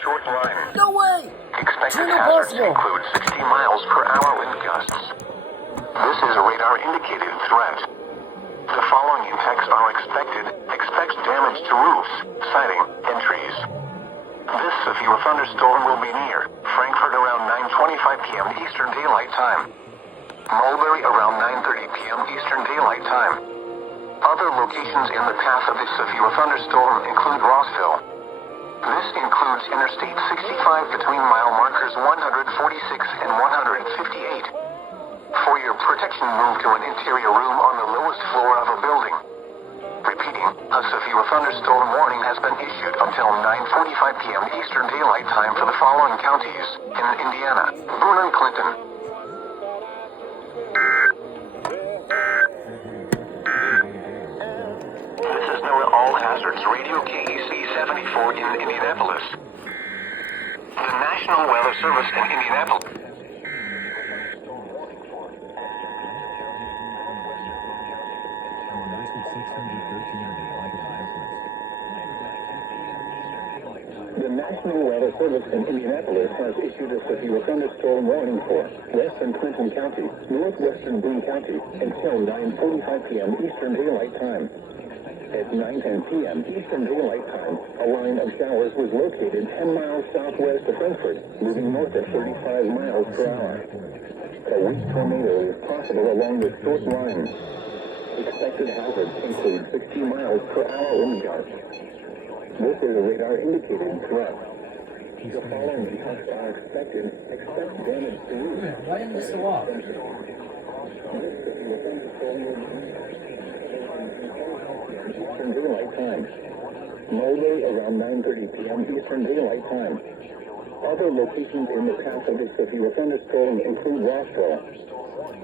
short line. No way! Expected hazards include 60 miles per hour wind gusts. This is a radar-indicated threat. The following impacts are expected. Expect damage to roofs, siding, and trees. This severe thunderstorm will be near Frankfurt around 9:25 p.m. Eastern Daylight Time. Mulberry around 9:30 p.m. Eastern Daylight Time. Other locations in the path of this severe thunderstorm include Rossville. This includes Interstate 65 between mile markers 146 and 158. For your protection, move to an interior room on the lowest floor of a building. Repeating, a severe thunderstorm warning has been issued until 9:45 p.m. Eastern Daylight Time for the following counties in Indiana: Boone and Clinton. This is NOAA All Hazards Radio KEC 74 in Indianapolis. The National Weather Service in Indianapolis. The National Weather Service in Indianapolis has issued a severe thunderstorm warning for West and Clinton County, northwestern Boone County, until 9:45 p.m. Eastern Daylight Time. At 9:10 p.m. Eastern Daylight Time, a line of showers was located 10 miles southwest of Frankfurt, moving north at 35 miles per hour. A weak tornado is possible along this short line. Expected hazards include 60 miles per hour wind gusts. This is a radar-indicated threat. The following impacts are expected. Expect damage to roofs. Why didn't Mr. Walk? Eastern Daylight Time. Mulberry around 9:30 p.m. Eastern Daylight Time. Other locations in the path of this severe thunderstorm include Rossville.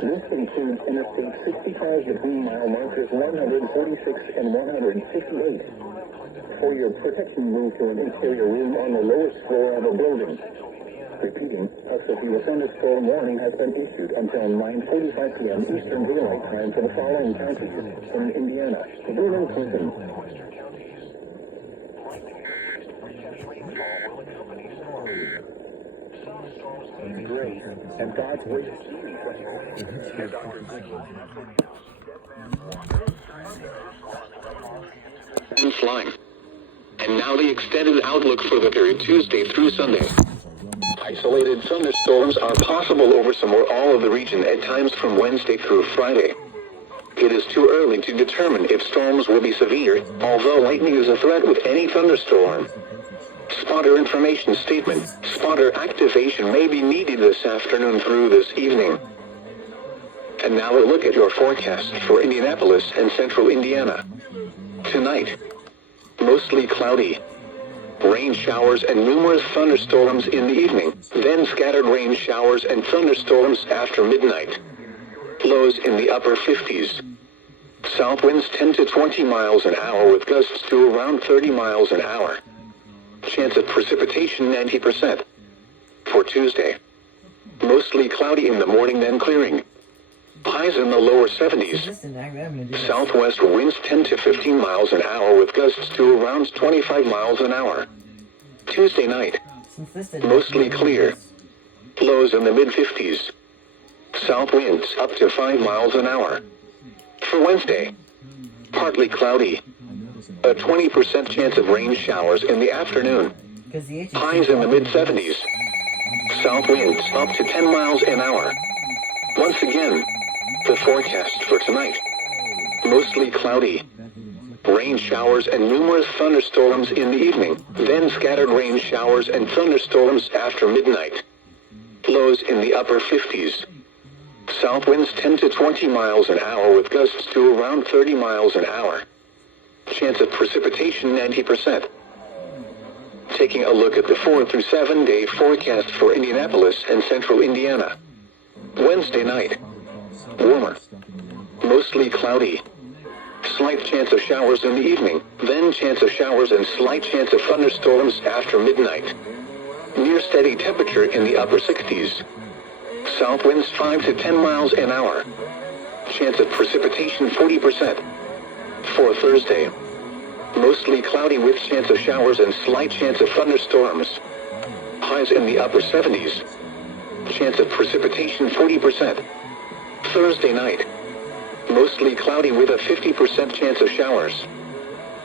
This includes Interstate 65 between mile markers 146 and 158. For your protection, move to an interior room on the lowest floor of a building. Repeating, a severe thunderstorm warning has been issued until 9:45 p.m. Eastern Daylight Time for the following counties in Indiana: Boone and Clinton. Grace and God's wishes. Flying. And now the extended outlook for the period Tuesday through Sunday. Isolated thunderstorms are possible over some or all of the region at times from Wednesday through Friday. It is too early to determine if storms will be severe, although lightning is a threat with any thunderstorm. Spotter information statement. Spotter activation may be needed this afternoon through this evening. And now a look at your forecast for Indianapolis and central Indiana. Tonight, mostly cloudy. Rain showers and numerous thunderstorms in the evening, then scattered rain showers and thunderstorms after midnight. Lows in the upper 50s. South winds 10 to 20 miles an hour with gusts to around 30 miles an hour. Chance of precipitation 90%. For Tuesday, mostly cloudy in the morning, then clearing. Highs in the lower 70s. Southwest winds 10 to 15 miles an hour with gusts to around 25 miles an hour. Tuesday night, mostly clear. Lows in the mid-50s. South winds up to 5 miles an hour. For Wednesday, partly cloudy. A 20% chance of rain showers in the afternoon. Highs in the mid-70s. South winds up to 10 miles an hour. Once again, the forecast for tonight. Mostly cloudy. Rain showers and numerous thunderstorms in the evening, then scattered rain showers and thunderstorms after midnight. Lows in the upper 50s. South winds 10 to 20 miles an hour with gusts to around 30 miles an hour. Chance of precipitation 90%. Taking a look at the 4 through 7 day forecast for Indianapolis and central Indiana. Wednesday night, warmer. Mostly cloudy. Slight chance of showers in the evening, then chance of showers and slight chance of thunderstorms after midnight. Near steady temperature in the upper 60s. South winds 5 to 10 miles an hour. Chance of precipitation 40%. For Thursday, mostly cloudy with chance of showers and slight chance of thunderstorms. Highs in the upper 70s. Chance of precipitation 40%. Thursday night. Mostly cloudy with a 50% chance of showers.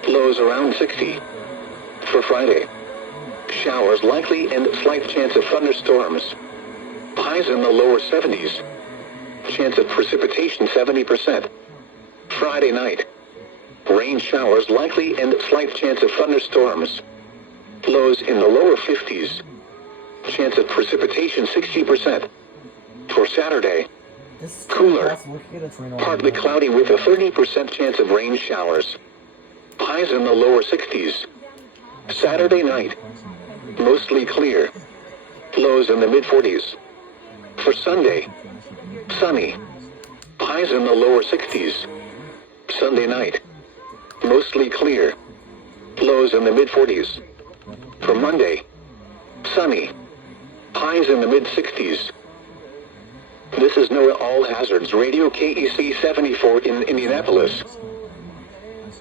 Lows around 60. For Friday. Showers likely and slight chance of thunderstorms. Highs in the lower 70s. Chance of precipitation 70%. Friday night. Rain showers likely and slight chance of thunderstorms. Lows in the lower 50s. Chance of precipitation 60%. For Saturday. Cooler. Partly cloudy with a 30% chance of rain showers. Highs in the lower 60s. Saturday night. Mostly clear. Lows in the mid-40s. For Sunday. Sunny. Highs in the lower 60s. Sunday night. Mostly clear. Lows in the mid-40s. For Monday. Sunny. Highs in the mid-60s. This is NOAA All Hazards Radio KEC 74 in Indianapolis.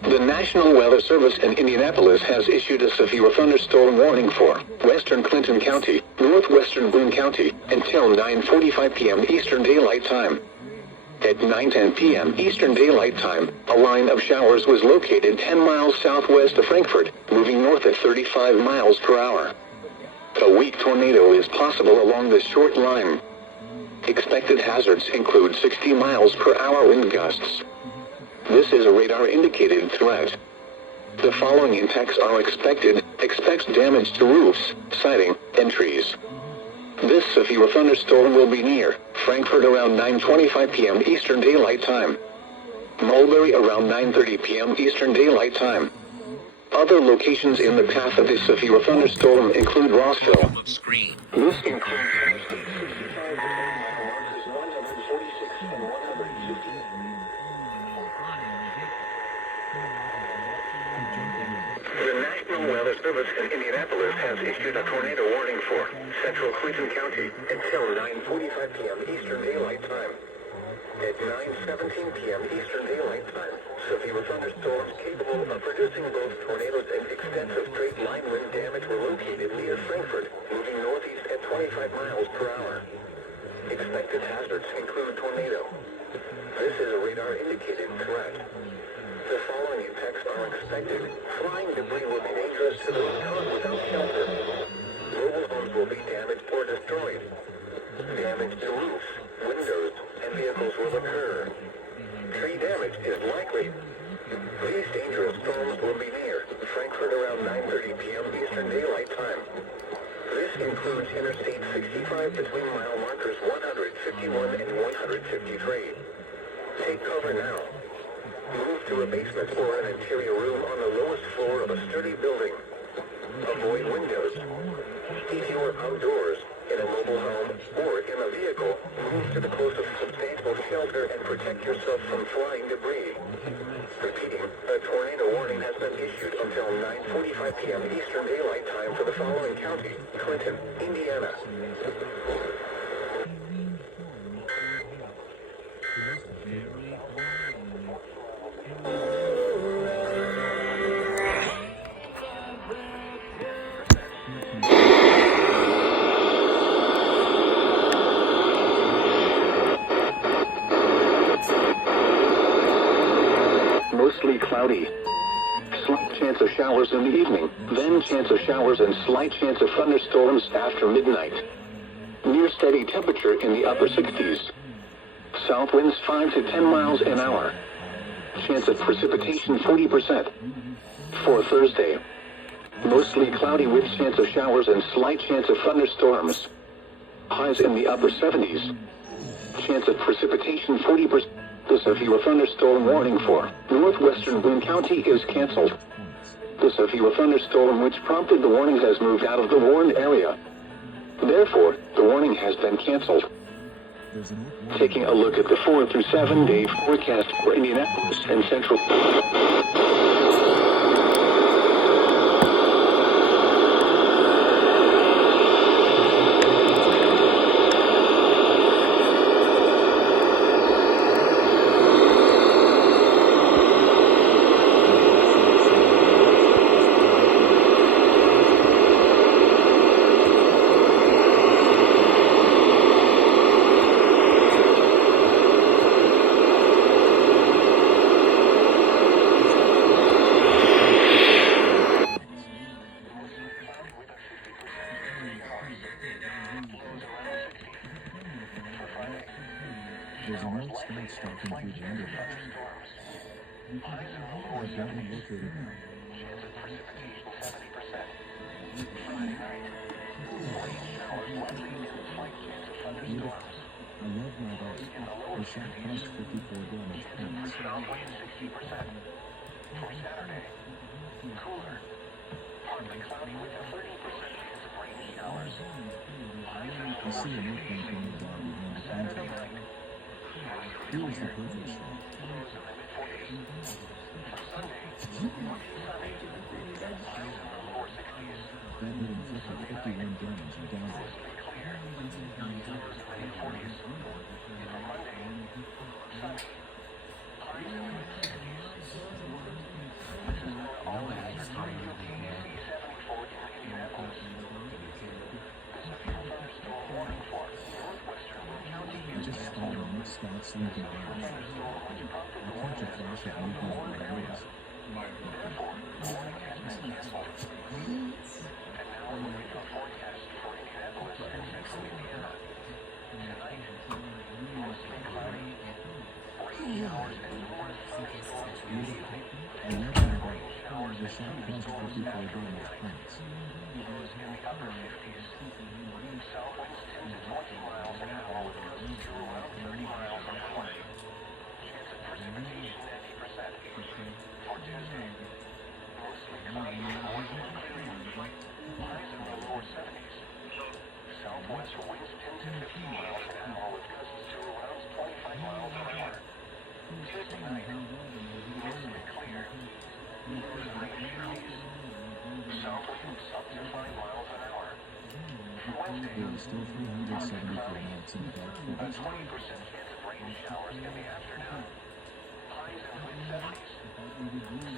The National Weather Service in Indianapolis has issued a severe thunderstorm warning for western Clinton County, northwestern Boone County, until 9:45 p.m. Eastern Daylight Time. At 9:10 p.m. Eastern Daylight Time, a line of showers was located 10 miles southwest of Frankfort, moving north at 35 miles per hour. A weak tornado is possible along this short line. Expected hazards include 60 miles per hour wind gusts. This is a radar-indicated threat. The following impacts are expected. Expect damage to roofs, siding, and trees. This severe thunderstorm will be near Frankfort around 9:25 p.m. Eastern Daylight Time. Mulberry around 9:30 p.m. Eastern Daylight Time. Other locations in the path of this severe thunderstorm include Rossville. This includes The National Weather Service in Indianapolis has issued a tornado warning for central Clinton County until 9:45 p.m. Eastern Daylight Time. At 9:17 p.m. Eastern Daylight Time, severe thunderstorms capable of producing both tornadoes and extensive straight-line wind damage were located near Frankfort, moving northeast at 25 miles per hour. Expected hazards include tornado. This is a radar-indicated threat. The following impacts are expected. Flying debris will be dangerous to those caught without shelter. Mobile homes will be damaged or destroyed. Damage to roofs, windows, and vehicles will occur. Tree damage is likely. These dangerous storms will be near Frankfort around 9:30 p.m. Eastern Daylight Time. This includes Interstate 65 between mile markers 151 and 153. Take cover now. Move to a basement or an interior room on the lowest floor of a sturdy building. Avoid windows. If you are outdoors, in a mobile home, or in a vehicle, move to the closest substantial shelter and protect yourself from flying debris. Repeating, a tornado warning has been issued until 9:45 p.m. Eastern Daylight Time for the following county: Clinton, Indiana. Mostly cloudy. Slight chance of showers in the evening, then chance of showers and slight chance of thunderstorms after midnight. Near steady temperature in the upper 60s. South winds 5 to 10 miles an hour. Chance of precipitation 40%. For Thursday. Mostly cloudy with chance of showers and slight chance of thunderstorms. Highs in the upper 70s. Chance of precipitation 40%. The severe thunderstorm warning for northwestern Boone County is canceled. The severe thunderstorm which prompted the warning has moved out of the warned area. Therefore, the warning has been canceled. Taking a look at the 4 through 7 day forecast for Indianapolis and Central. There's an old scout stalking through the underbrush. I've got him located now. Chance of precipitation 70%. Friday night. Rain showers likely with a slight chance of thunderstorms. I love my dog. The shot cost 54 damage points. South wind 60%. For Saturday, cooler. Partly cloudy with a 30% chance of rain showers. Highs in I see an airplane coming down behind the pine tree. Here is the perfect shot. lows in the mid-40s. For Sunday, sunny. Highs in the lower 60s. That hit inflicted 51 damage and downward. Mostly clear. Lows in the mid-40s. For Monday, sunny. Highs in the mid-60s. This is an all-weather wWKI 74 in Indianapolis. This is your thunderstorm warning for northwestern Wayne County. I just spotted a mixed scout slinking around. Thunderstorm which prompted I catch a flash of movement in my eyes. Therefore, the warning has been canceled. And now a look at your forecast for Indianapolis and central Indiana. Tonight, mostly cloudy. Rain showers and numerous thunderstorms in the evening. I love my dog. The shot cost 54 damage points. Lows in the upper 50s. South winds 10 to 20 miles an hour with gusts to around 30 miles an hour. Chance of precipitation 90%. For Tuesday, mostly cloudy with occasional clearing. Highs in the lower 70s. Southwest winds 10 to 15 miles an hour with gusts to around 25 miles an hour. Tuesday night, mostly clear. Lows in the mid-30s. South winds up to 5 miles an hour. Wednesday, There are still 374 nights in the dark a forest. 20% chance of rain showers in the afternoon. Highs in the mid-70s.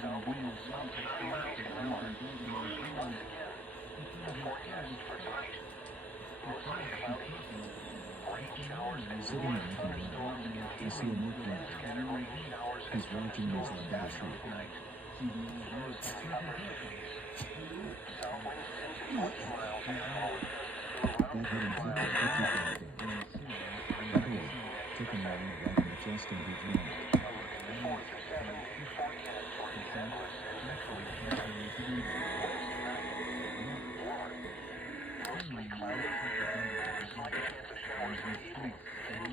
South winds up to 9 miles an hour. Once again, the forecast for tonight. Mostly cloudy. Rain showers and Sitting numerous in thunderstorms in the I see a evening. movement. Scattered rain showers and He's watching me as I thunderstorms dash after through. midnight. Lows in the upper 50s. South winds 10 to 20 miles an hour with gusts to That around hit 30 inflicted miles 55 an hour. damage. That hole took him out right in the chest and he drowned. A look at the 4 through 7 day forecast for Indianapolis and central Indiana. Wednesday night, warm, mostly cloudy, slight chance of showers in the evening,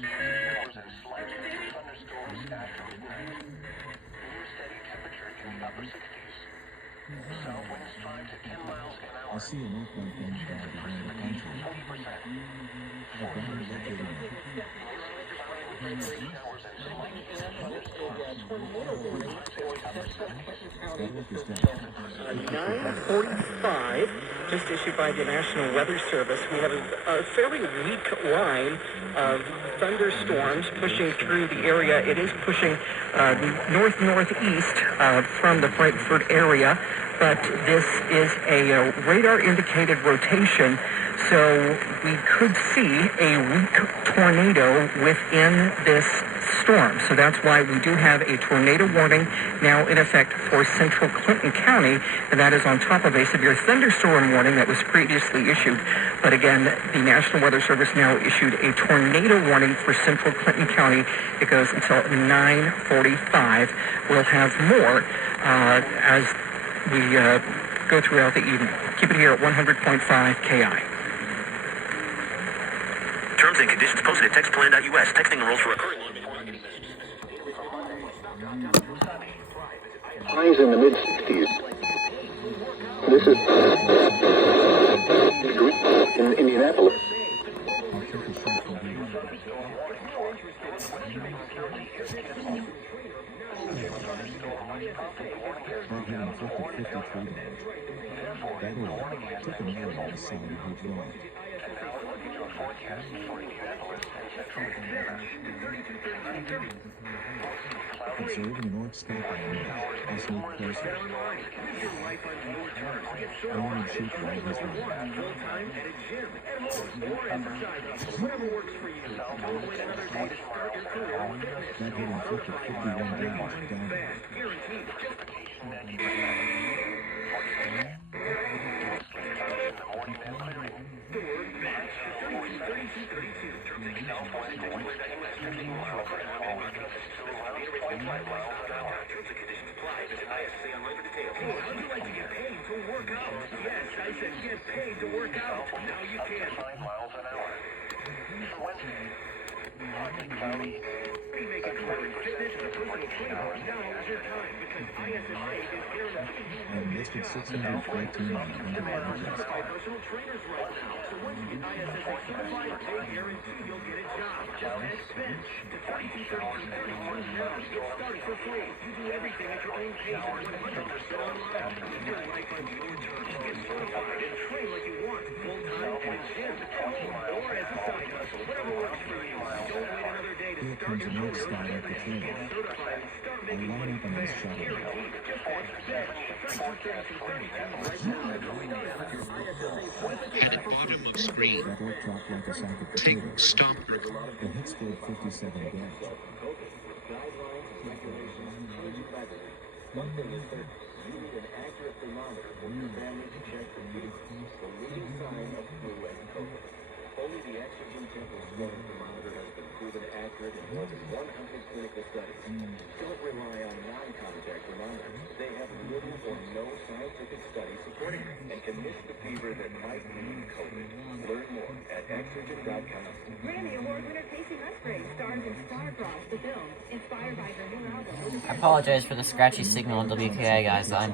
showers and slight chance of thunderstorms after midnight. Near steady temperature in the upper 60s. South winds 5 to 10 miles an I hour. see an airplane coming down behind the pine Precipitation tree. 40%. I've got him located now. Mostly cloudy with rain showers and slight chance of thunderstorms. Highs in the upper 70s. That work is done. 9:45, just issued by the National Weather Service. We have a fairly weak line of thunderstorms pushing through the area. It is pushing north-northeast from the Frankfurt area, but this is a radar-indicated rotation, so we could see a weak tornado within this storm. So that's why we do have a tornado warning now in effect for central Clinton County, and that is on top of a severe thunderstorm warning that was previously issued. But again, the National Weather Service now issued a tornado warning for central Clinton County. It goes until 9:45. We'll have more as we go throughout the evening. Keep it here at 100.5 KI. Terms and conditions posted at textplan.us. Texting enrolls for recurring. Highs in the mid-60s. This is in Indianapolis. I'll take a shot from here. That hit inflicted 53 damage. That hole took him out right in the side and he drowned. And now a look at your forecast for Indianapolis and central Indiana. Observing an orc scout behind me, I sneak closer. I want to shoot right in his way. That hit inflicted 51 damage and downward. In the morning and clearing. Highs in the lower 70s. How'd you like to get paid to work out? Yes, I said get paid to work out. Now you can. 5 miles an hour. For Wednesday. Partly cloudy. Make it clear. Fitness and a personal trainer. Now is your time because ISSA is guaranteed. And listed 614 on the Certified personal trainers right now. So once you get ISSA certified, they guarantee you'll get a job. Just ask Ben to 3232 now. Get started for free. You do everything at your own pace and 100% online. Live your life on your terms. Get certified and train like you want. Full-time in a gym, at home, or as a side hustle. Whatever works for you. Don't wait another day to Here start comes your the next career. stop at the trail. Get certified and start I'll making line money up on this fast. shot. Guaranteed. Just ask Ben At bottom of screen, That will drop like a sack of take potatoes. stop. The hit scored 57 gauge. One thing is certain, you need an accurate thermometer for your family to check for you. The leading sign of flu and COVID. Only the Exergen Temple scoring thermometer has been proven accurate in more than 100 clinical studies. Don't rely on non-contact thermometers. They have little or no scientific study supporting them and can miss the fever that might mean COVID. Learn more at Exergen.com. Grammy Award winner Casey Musgrave stars in Star-Crossed, the film, inspired by her new album. I apologize for the scratchy signal on WKI, guys. I'm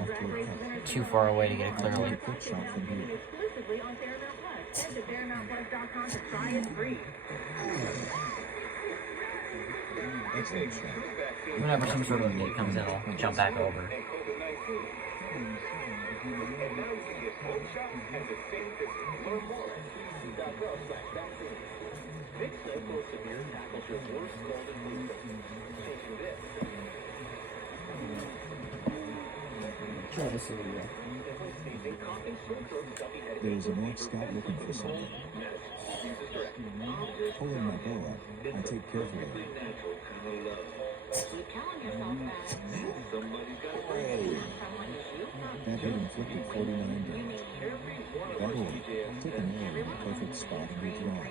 too far away to get it clearly. Quick shot from here. Exclusively on Paramount Plus. Head to ParamountPlus.com to try it free. Excellent shot. Whenever some sort of update comes in, I'll jump back over. There's an old scout looking for something. Pulling my bow up, I take carefully. That hit inflicted 49 damage. That hole took an arrow in the perfect spot and withdrawn.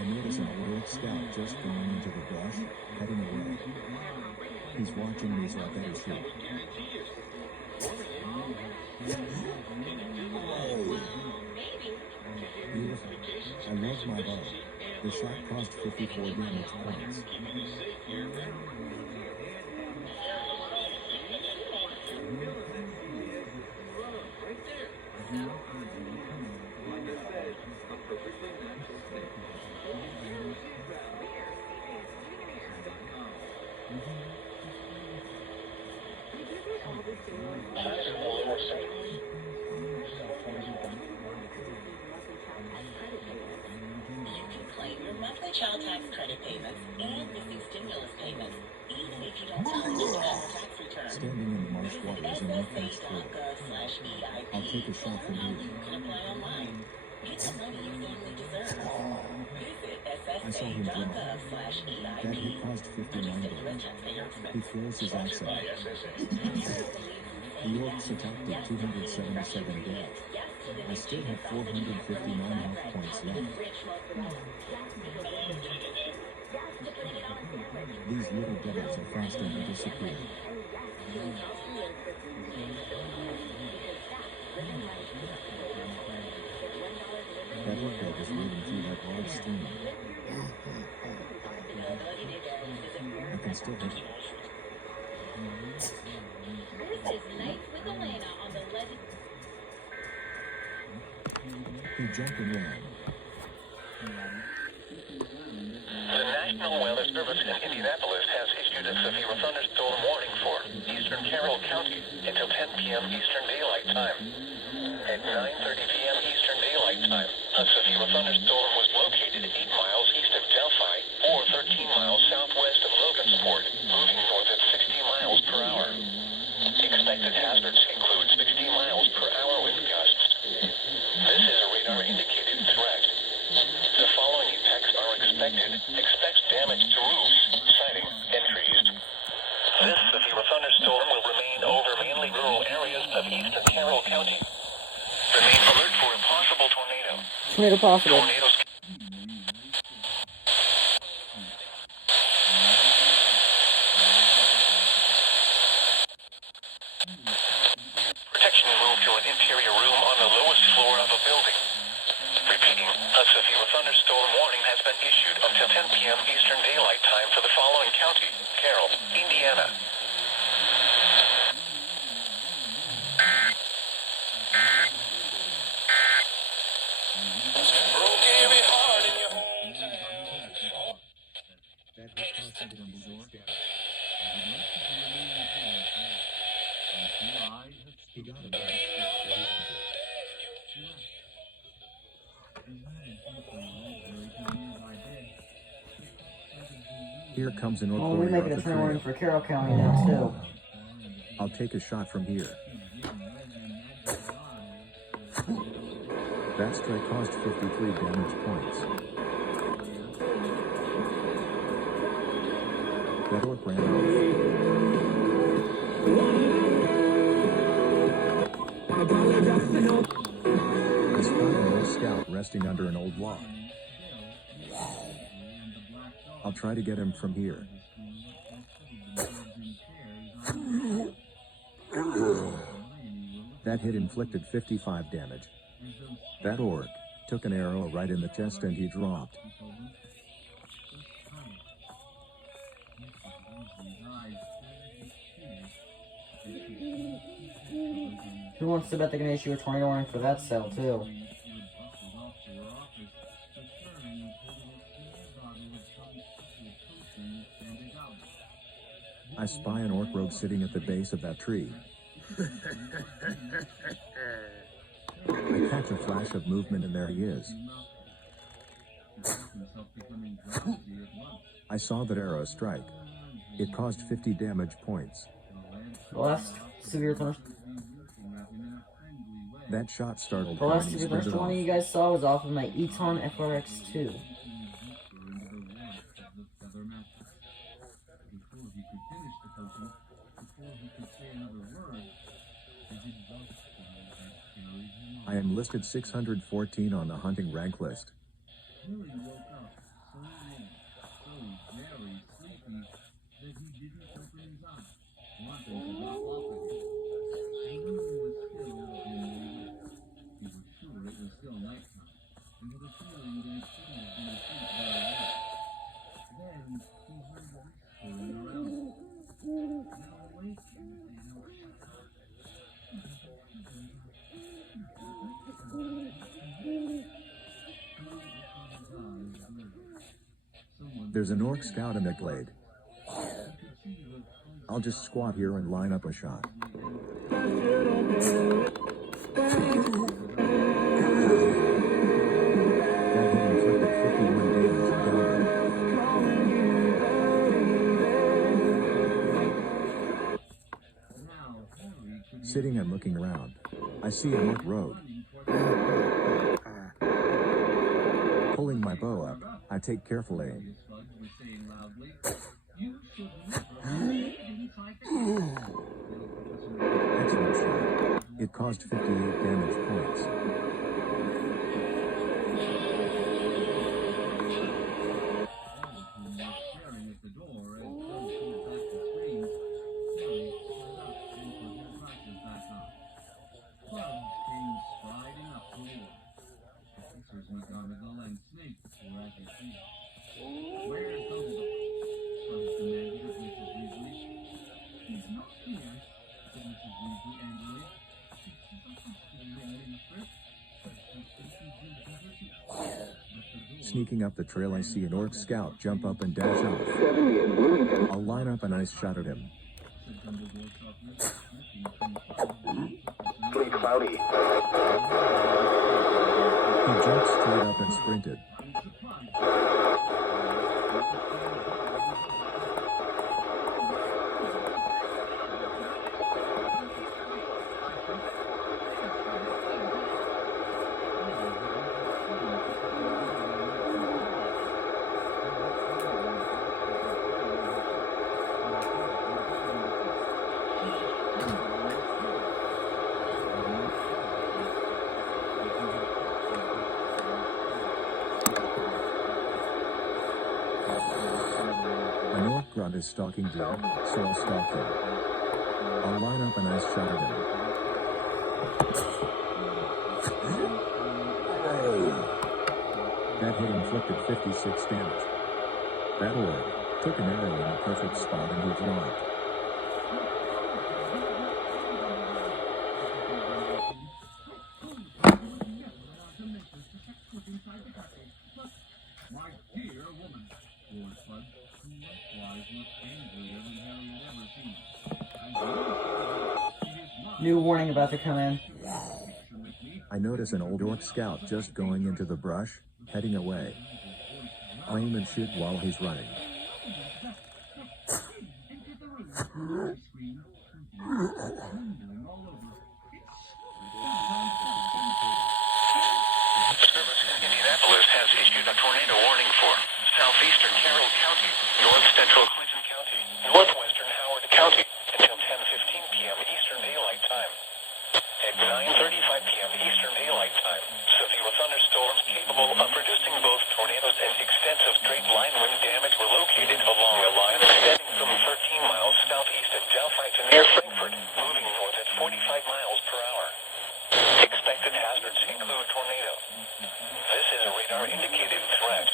I notice an old scout just going into the brush, heading away. He's watching me, so I better shoot. Beautiful. I love my bow. The shot cost 54 damage points. Monthly child tax credit payments and missing stimulus payments, even if you don't file an annual tax return. Standing in the marsh waters and not fast clear. SSA.gov/EIP. I'll take a shot from Now here. you can apply online. Get the money your family deserves. Visit I saw him drop. That SSA.gov/EIP. hit cost 59 damage. He throws his axe out. The Yorks attacked at 277 gauge. I still have 459 health points left. These little devils are fasting to disappear. That hooker was wading through that large stream. I can still hit it. This is Nights with Elena on the Legend. He jumped and ran. The National Weather Service in Indianapolis has issued a severe thunderstorm warning for eastern Carroll County until 10 p.m. Eastern Daylight Time. At 9:30 p.m. Eastern Daylight Time, a severe thunderstorm was located 8 miles east of Delphi or 13 miles southwest of Logansport, moving north at 60 miles per hour. Expected hazards include 60 miles per hour wind gusts. This is a radar-indicated threat. The following effects are expected. Expect damage to roofs, siding, and trees. This severe thunderstorm will remain over of eastern Carroll County. Remain alert for a possible tornado. Tornado possible. Tornadoes. Protection moved to an interior room on the lowest floor of a building. Repeating, a severe thunderstorm warning has been issued until 10 p.m. Eastern Daylight Time for the following county: Carroll, Indiana. Here comes an Well, we're warrior making off a the turn warning trail. for Carroll County now, too. I'll take a shot from here. That strike caused 53 damage points. That orc ran off. I spotted an old scout resting under an old log. I'll try to get him from here. That hit inflicted 55 damage. That orc took an arrow right in the chest and he dropped. Who wants to bet they're going to issue a tornado warning for that cell, too? I spy an orc rogue sitting at the base of that tree. I catch a flash of movement and there he is. I saw that arrow strike. It caused 50 damage points. The last severe thunderstorm. That shot startled The him last and he severe sprinted thunderstorm off. you guys saw was off of my Eton FRX2. I am listed 614 on the hunting rank list. There's an orc scout in that glade. I'll just squat here and line up a shot. That hit inflicted 51 damage and downward. Sitting and looking around, I see an orc rogue. Pulling my bow up, I take careful aim. Excellent shot. It caused 58 damage points. Sneaking up the trail, I see an orc scout jump up and dash off. I'll line up a nice shot at him. Pretty cloudy. He jumped straight up and sprinted. is stalking Drew, so I'll stalk him. I'll line up a nice shot at him. That hit inflicted 56 damage. That orb took an arrow in the perfect spot and withdrawn it. New warning about to come in. I notice an old orc scout just going into the brush, heading away. I aim and shoot while he's running. Service in Indianapolis has issued a tornado warning for southeastern Carroll County, north central Clinton County, northwestern Howard County until 10:15 p.m. Eastern Daylight Time. At 9:35 p.m. Eastern Daylight Time, severe thunderstorms capable of producing both tornadoes and extensive straight-line wind damage were located along a line extending from 13 miles southeast of Delphi to near Frankfort, moving north at 45 miles per hour. Expected hazards include tornado. This is a radar-indicated threat.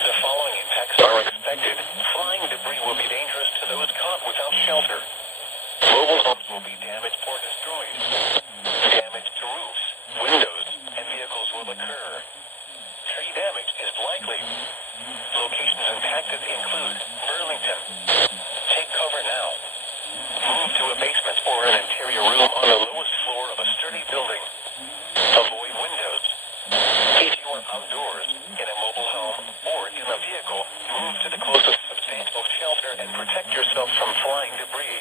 The following impacts are expected. Flying debris will be dangerous to those caught without shelter. Mobile homes will be damaged or destroyed. Damage to roofs, windows, and vehicles will occur. Tree damage is likely. Locations impacted include Burlington. Take cover now. Move to a basement or an interior room on the lowest floor of a sturdy building. Avoid windows. If you are outdoors, in a mobile home, or in a vehicle, move to the closest substantial shelter and protect yourself from flying debris.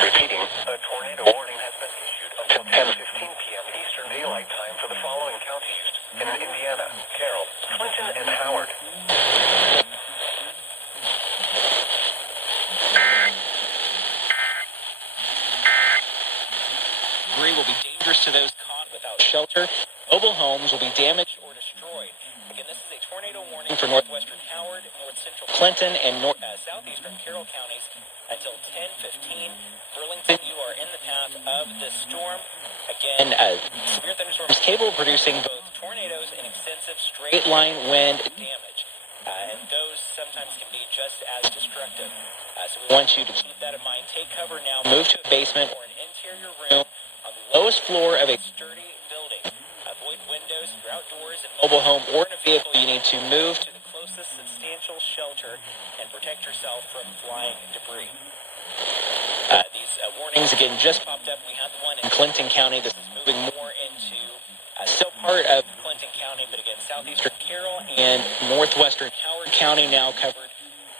Repeating, a tornado warning has been issued until 10:15 p.m. Eastern Daylight Time for the following counties in Indiana, Carroll, Clinton, and Howard. Debris will be dangerous to those caught without shelter. Mobile homes will be damaged or destroyed. Again, this is a tornado warning for northwestern Howard, north central Clinton, and southeastern Carroll counties until 10:15. Burlington, you are in the path of this storm. Again, severe thunderstorms capable of producing both tornadoes and extensive straight-line wind damage. And those sometimes can be just as destructive. So we want you to keep that in mind. Take cover now. Move to a basement or an interior room on the lowest floor of a sturdy building. Avoid windows if you're outdoors, in a mobile home, or in a vehicle. You need to move to the closest substantial shelter and protect yourself from flying debris. These warnings, again, just popped up. We had the one in Clinton County. This is moving more into still part of Clinton County, but again, southeastern Carroll and northwestern Howard County now covered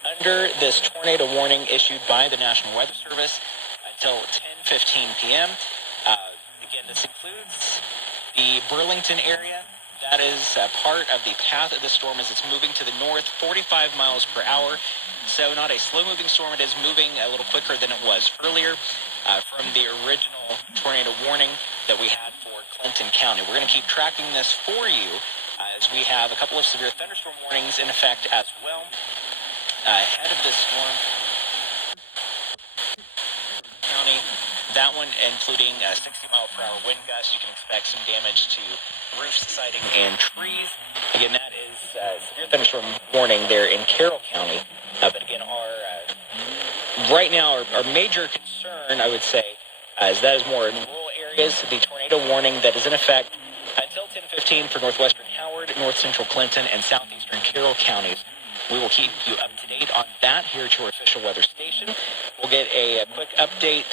under this tornado warning issued by the National Weather Service until 10:15 p.m. Again, this includes the Burlington area. That is part of the path of the storm as it's moving to the north, 45 miles per hour. So not a slow-moving storm. It is moving a little quicker than it was earlier from the original tornado warning that we had for Clinton County. We're going to keep tracking this for you as we have a couple of severe thunderstorm warnings in effect as well ahead of this storm. County, that one including 60-mile-per-hour wind gusts. You can expect some damage to roofs, siding, and trees. Again, that is severe thunderstorm warning there in Carroll County. But again, right now, our major concern, I would say, is that is more in rural areas. The tornado warning that is in effect until 10:15 for northwestern Howard, north central Clinton, and southeastern Carroll counties. We will keep you up to date on that here to our official weather station. We'll get a quick update,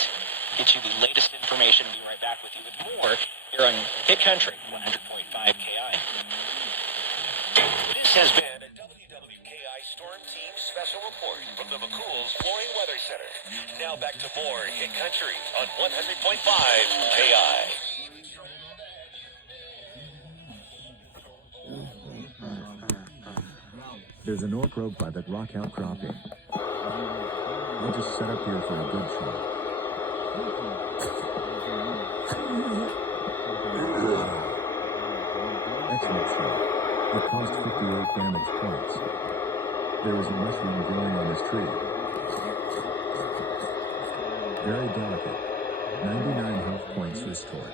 get you the latest information, and be right back with you with more here on Hit Country 100.5 KI. This has been a wWKI Storm Team Special Report from the McCool's Flooring Weather Center. Now back to more Hit Country on 100.5 KI. There's an orc rope by that rock outcropping. I'll just set up here for a good shot. Excellent shot. It caused 58 damage points. There is a mushroom growing on this tree. Very delicate. 99 health points restored.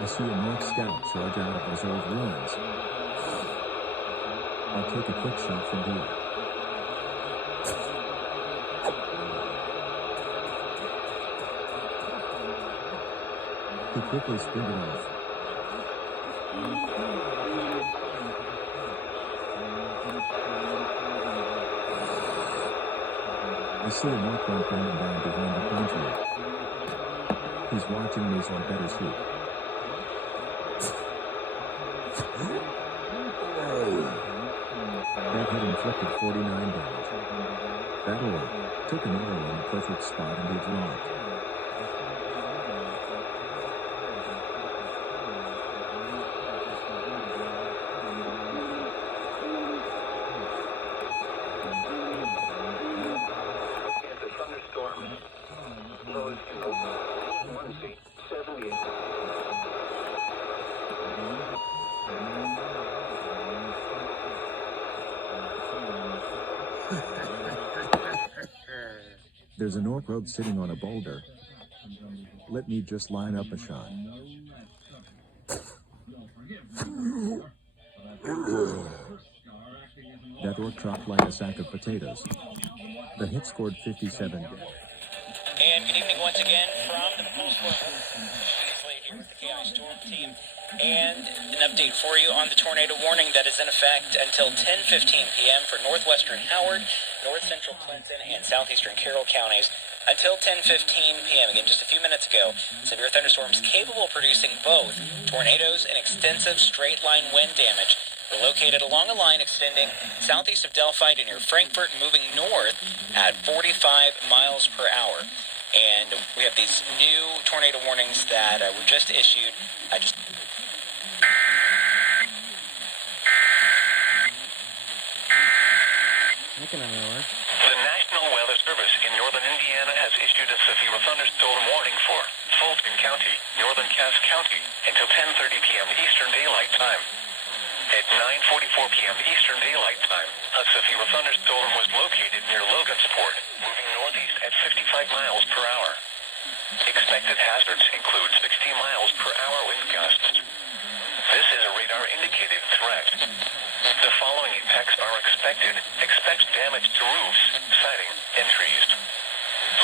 I see a North Scout charge out of those old ruins. I'll take a quick shot from here. He quickly sprinted off. I see a Northbound coming down behind the pine tree. He's watching me, so I better shoot. That hit inflicted 49 damage. That'll work. Took another one in the perfect spot and he dropped. It's a thunderstorm. Lows to 1 feet, 70. There's an orc robe sitting on a boulder. Let me just line up a shot. That orc dropped like a sack of potatoes. The hit scored 57. And good evening once again from the full score here with the KI Storm team. And an update for you on the tornado warning that is in effect until 10:15 p.m. for northwestern Howard, north central Clinton, and southeastern Carroll counties. Until 10:15 p.m., again just a few minutes ago, severe thunderstorms capable of producing both tornadoes and extensive straight-line wind damage were located along a line extending southeast of Delphi to near Frankfort, moving north at 45 miles per hour. And we have these new tornado warnings that were just issued. The National Weather Service in northern Indiana has issued a severe thunderstorm warning for Fulton County, northern Cass County, until 10:30 p.m. Eastern Daylight Time. At 9:44 p.m. Eastern Daylight Time, a severe thunderstorm was located near Logansport, moving northeast at 55 miles per hour. Expected hazards include 60 miles per hour wind gusts. This is a radar-indicated threat. The following impacts are expected. Expect damage to roofs, siding, and trees.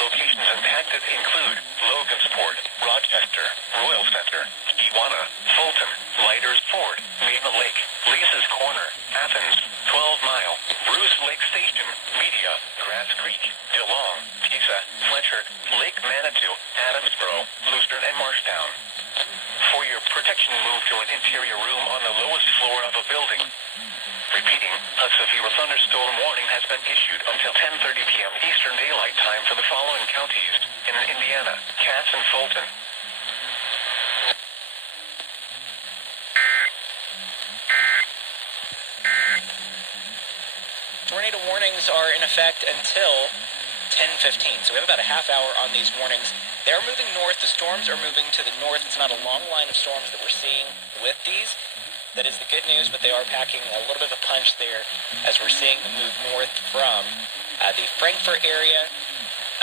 Locations impacted include Logansport, Rochester, Royal Center, Kewanna, Fulton, Lighters Ford, Maple Lake, Lisa's Corner, Athens, 12 Mile, Bruce Lake Station, Media, Grass Creek, DeLong, Pisa, Fletcher, Lake Manitou, Adamsboro, Lucerne, and Marshtown. For your protection, move to an interior room on the lowest floor of a building. Repeating, a severe thunderstorm warning has been issued until 10:30 p.m. Eastern Daylight Time for the following counties in Indiana, Cass, and Fulton. Tornado warnings are in effect until 10:15. So we have about a half hour on these warnings. They're moving north. The storms are moving to the north. It's not a long line of storms that we're seeing with these. That is the good news, but they are packing a little bit of a punch there as we're seeing them move north from the Frankfort area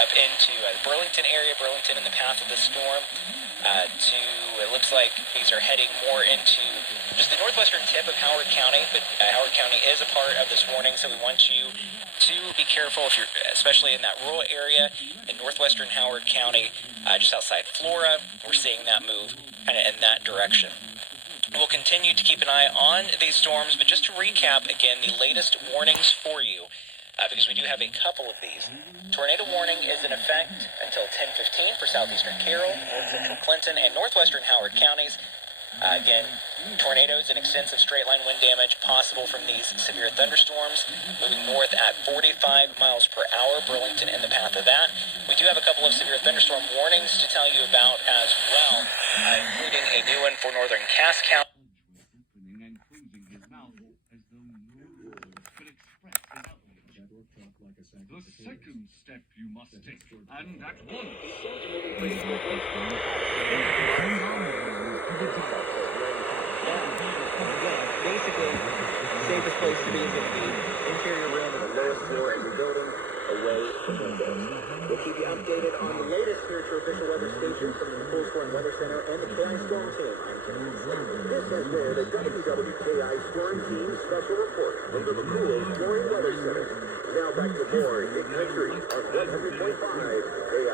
up into the Burlington area, Burlington in the path of the storm, it looks like these are heading more into just the northwestern tip of Howard County, but Howard County is a part of this warning, so we want you to be careful if you're, especially in that rural area in northwestern Howard County, just outside Flora. We're seeing that move kind of in that direction. We'll continue to keep an eye on these storms, but just to recap again, the latest warnings for you, because we do have a couple of these. Tornado warning is in effect until 10:15 for southeastern Carroll, north central Clinton, and northwestern Howard counties. Again, tornadoes and extensive straight-line wind damage possible from these severe thunderstorms, moving north at 45 miles per hour, Burlington in the path of that. We do have a couple of severe thunderstorm warnings to tell you about as well, including a new one for northern Cass County. The second step you must take, and at once. Basically, the safest place to be is in the interior room of the lowest floor of your building, away from windows. We'll keep you updated on the latest here to official weather stations from the Thunderstorm Weather Center and the KI Storm Team. I'm Ken. This has been a wWKI Storm Team special report from the Kokomo Storm Weather Center. Now back to more Big Country on 100.5 KI.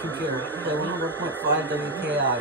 Computer, play 100.5 WKI.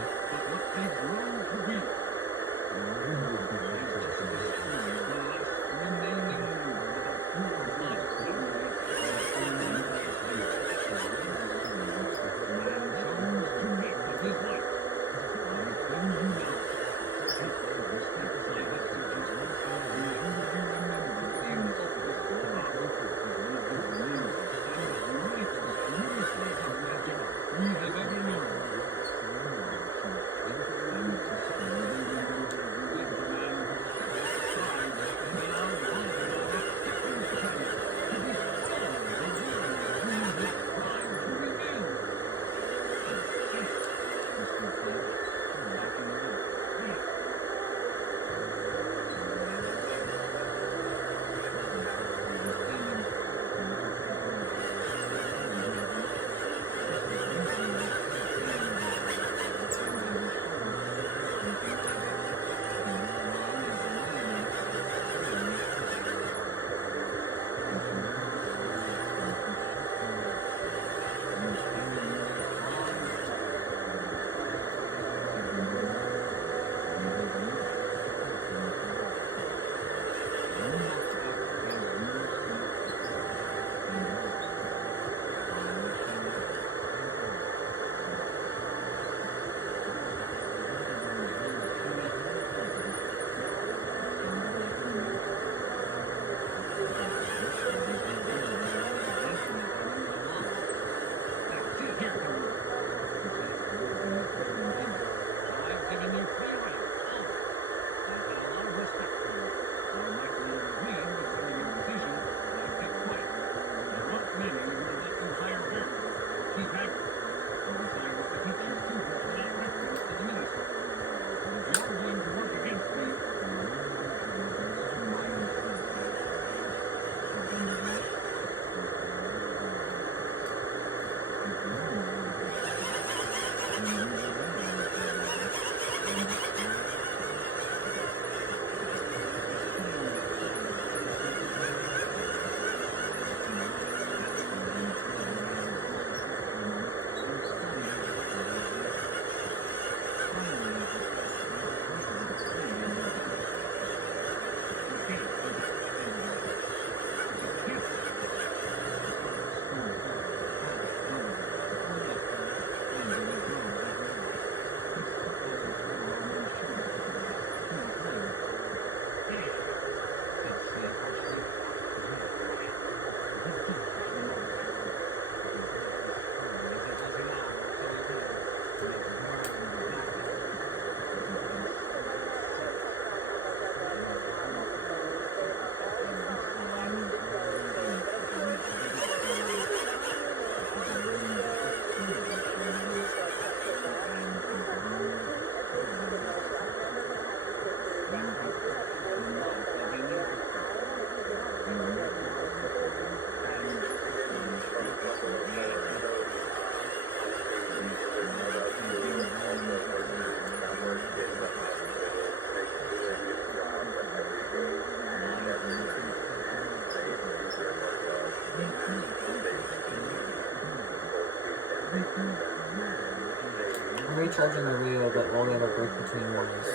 recharging the wheel, but while we have a break between runs.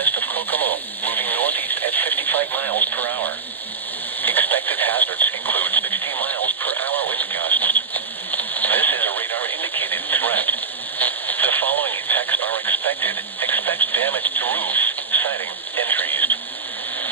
west of Kokomo, moving northeast at 55 miles per hour. Expected hazards include 60 miles per hour wind gusts. This is a radar-indicated threat. The following impacts are expected. Expect damage to roofs, siding, and trees.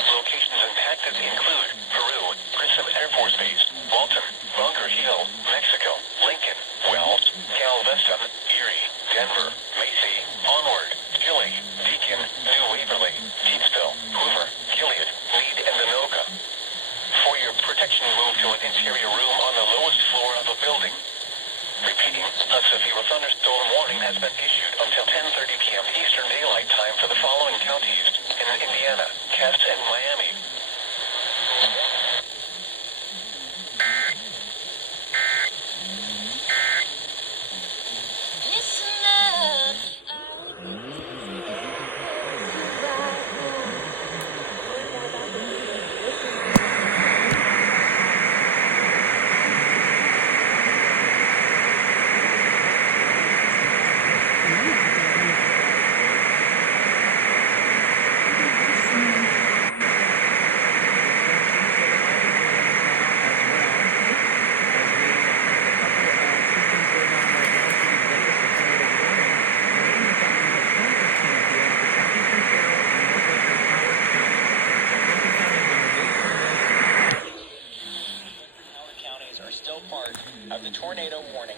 Locations impacted include Peru, Grissom Air Force Base, Walton, Bunker Hill, Mexico, Lincoln, Wells, Galveston, Erie, Denver, Macy, Onward, Gilley, Deacon, New Waverly, Deepsville, Hoover, Gilead, Meade, and Anoka. For your protection, move to an interior room on the lowest floor of a building. Repeating, a severe thunderstorm warning has been issued until 10:30 p.m. Eastern Daylight Time for the following counties in Indiana, Cass, and Miami. Of the tornado warning.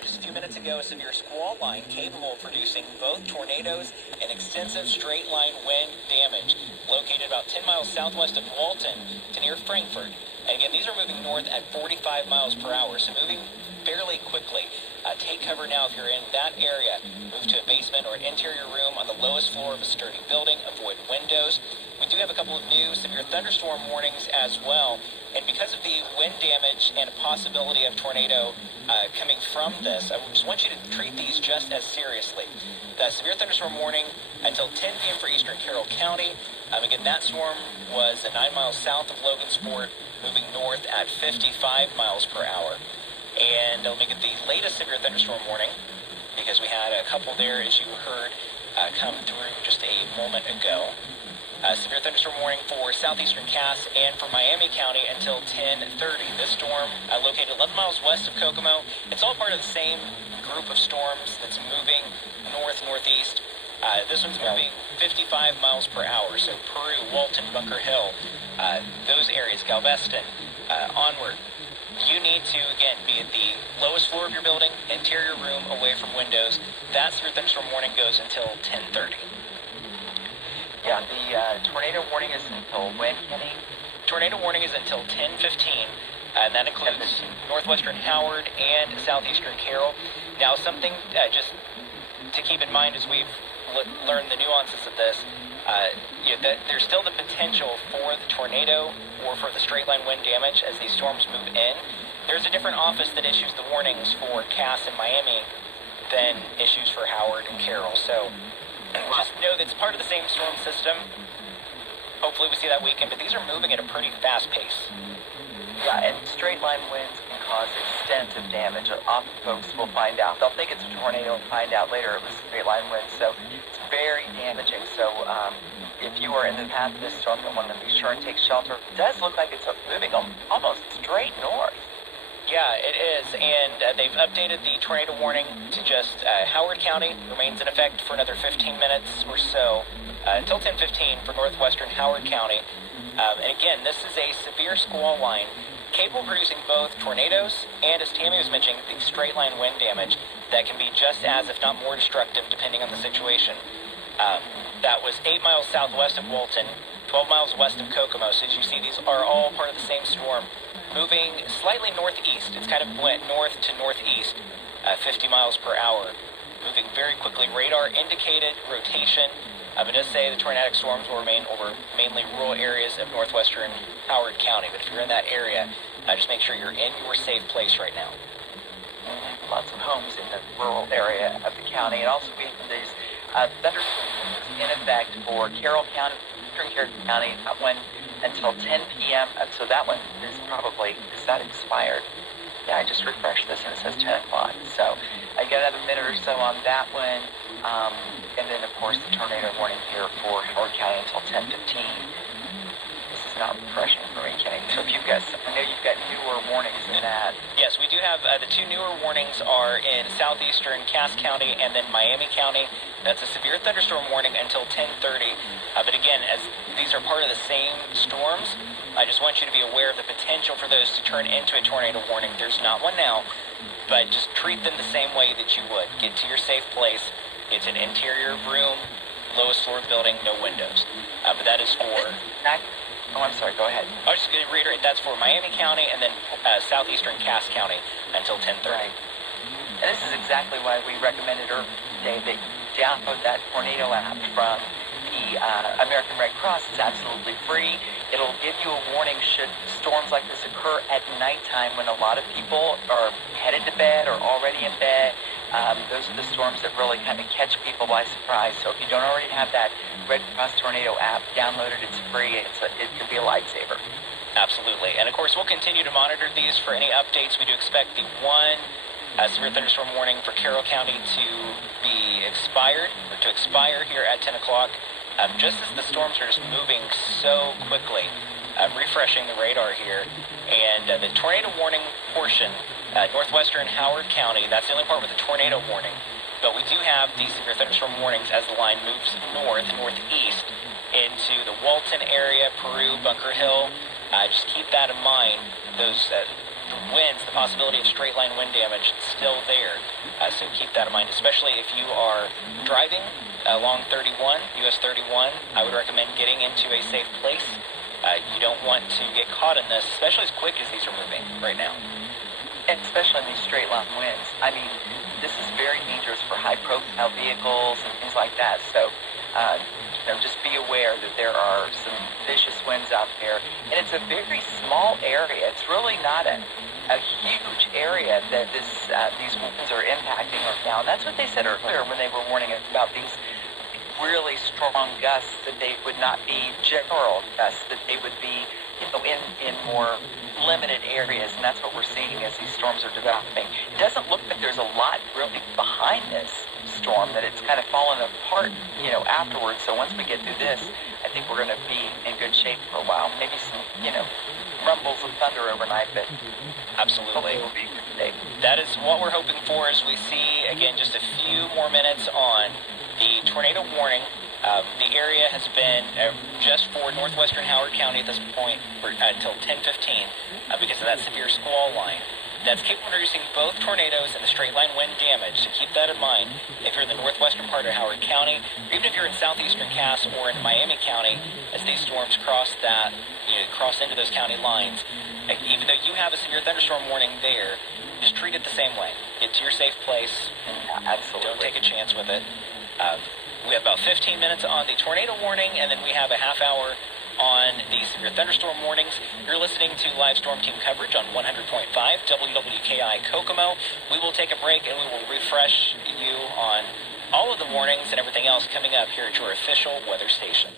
Just a few minutes ago, a severe squall line capable of producing both tornadoes and extensive straight line wind damage, located about 10 miles southwest of Walton to near Frankfort. And again, these are moving north at 45 miles per hour, so moving fairly quickly. Take cover now if you're in that area. Move to a basement or an interior room on the lowest floor of a sturdy building. Avoid windows. We do have a couple of new severe thunderstorm warnings as well. And because of the wind damage and a possibility of tornado coming from this, I just want you to treat these just as seriously. The severe thunderstorm warning until 10 p.m. for eastern Carroll County. Again, that storm was 9 miles south of Logansport, moving north at 55 miles per hour. And let me get the latest severe thunderstorm warning, because we had a couple there, as you heard, come through just a moment ago. Severe thunderstorm warning for southeastern Cass and for Miami County until 10:30. This storm located 11 miles west of Kokomo. It's all part of the same group of storms that's moving north-northeast. This one's moving 55 miles per hour, so Peru, Walton, Bunker Hill, those areas, Galveston, onward. You need to, again, be at the lowest floor of your building, interior room, away from windows. That severe thunderstorm warning goes until 10:30. Yeah, the tornado warning is until when, Kenny? Tornado warning is until 10:15, and that includes northwestern Howard and southeastern Carroll. Now, something just to keep in mind as we've learned the nuances of this, there's still the potential for the tornado or for the straight line wind damage as these storms move in. There's a different office that issues the warnings for Cass and Miami than issues for Howard and Carroll. So just know that it's part of the same storm system. Hopefully we see that weekend, but these are moving at a pretty fast pace. Yeah, and straight line winds can cause extensive damage. Often folks will find out. They'll think it's a tornado and find out later it was straight line winds. So it's very damaging. So if you are in the path of this storm and want to be sure and take shelter, it does look like it's moving almost straight north. Yeah, it is, and they've updated the tornado warning to just Howard County remains in effect for another 15 minutes or so, until 10:15 for northwestern Howard County. And again, this is a severe squall line capable of producing both tornadoes and, as Tammy was mentioning, the straight line wind damage that can be just as, if not more, destructive depending on the situation. That was 8 miles southwest of Walton, 12 miles west of Kokomo. So as you see, these are all part of the same storm, moving slightly northeast. It's kind of went north to northeast, 50 miles per hour, moving very quickly. Radar indicated rotation. It does say the tornadic storms will remain over mainly rural areas of northwestern Howard County. But if you're in that area, just make sure you're in your safe place right now. Lots of homes in the rural area of the county. And also we have these thunderstorms in effect for Carroll County, Eastern Carroll County. That one until 10 p.m. So that one is probably, is that expired? Yeah, I just refreshed this and it says 10 o'clock. So I got another minute or so on that one. And then, of course, the tornado warning here for Howard County until 10:15. This is not refreshing for me, Kenny. So if you've got, I know you've got newer warnings than that. Yes, we do have the two newer warnings are in southeastern Cass County and then Miami County. That's a severe thunderstorm warning until 10:30. But again, as these are part of the same storms, I just want you to be aware of the potential for those to turn into a tornado warning. There's not one now, but just treat them the same way that you would. Get to your safe place. It's an interior room, lowest floor building, no windows. But that is for... Oh, I'm sorry, go ahead. I was just going to reiterate, that's for Miami County and then southeastern Cass County until 10:30. Right. And this is exactly why we recommended earlier today that you download that tornado app from the American Red Cross. It's absolutely free. It'll give you a warning should storms like this occur at nighttime when a lot of people are headed to bed or already in bed. Those are the storms that really kind of catch people by surprise. So if you don't already have that Red Cross Tornado app, download it. It's free. It could be a lifesaver. Absolutely. And of course, we'll continue to monitor these for any updates. We do expect the one severe thunderstorm warning for Carroll County to expire here at 10 o'clock. Just as the storms are just moving so quickly. I'm refreshing the radar here. And the tornado warning portion, northwestern Howard County, that's the only part with a tornado warning. But we do have these severe thunderstorm warnings as the line moves northeast into the Walton area, Peru, Bunker Hill. Just keep that in mind. Those the winds, the possibility of straight line wind damage still there. So keep that in mind, especially if you are driving along 31, US 31. I would recommend getting into a safe place. You don't want to get caught in this, especially as quick as these are moving right now. And especially in these straight line winds. I mean, this is very dangerous for high-profile vehicles and things like that. So, just be aware that there are some vicious winds out there. And it's a very small area. It's really not a huge area that these winds are impacting right now. And that's what they said earlier when they were warning us about these really strong gusts, that they would not be general gusts, that they would be, in more limited areas, and that's what we're seeing as these storms are developing. It doesn't look like there's a lot really behind this storm, that it's kind of fallen apart, afterwards. So once we get through this, I think we're going to be in good shape for a while. Maybe some, rumbles of thunder overnight, but absolutely will be good today. That is what we're hoping for as we see, again, just a few more minutes on the tornado warning. The area has been just for northwestern Howard County at this point until 10:15 because of that severe squall line. That's capable of producing both tornadoes and the straight line wind damage, so keep that in mind if you're in the northwestern part of Howard County, or even if you're in southeastern Cass or in Miami County, as these storms cross into those county lines. Even though you have a severe thunderstorm warning there, just treat it the same way. Get to your safe place. Absolutely. Don't take a chance with it. We have about 15 minutes on the tornado warning, and then we have a half hour on the severe thunderstorm warnings. You're listening to live storm team coverage on 100.5 wWKI Kokomo. We will take a break, and we will refresh you on all of the warnings and everything else coming up here at your official weather station.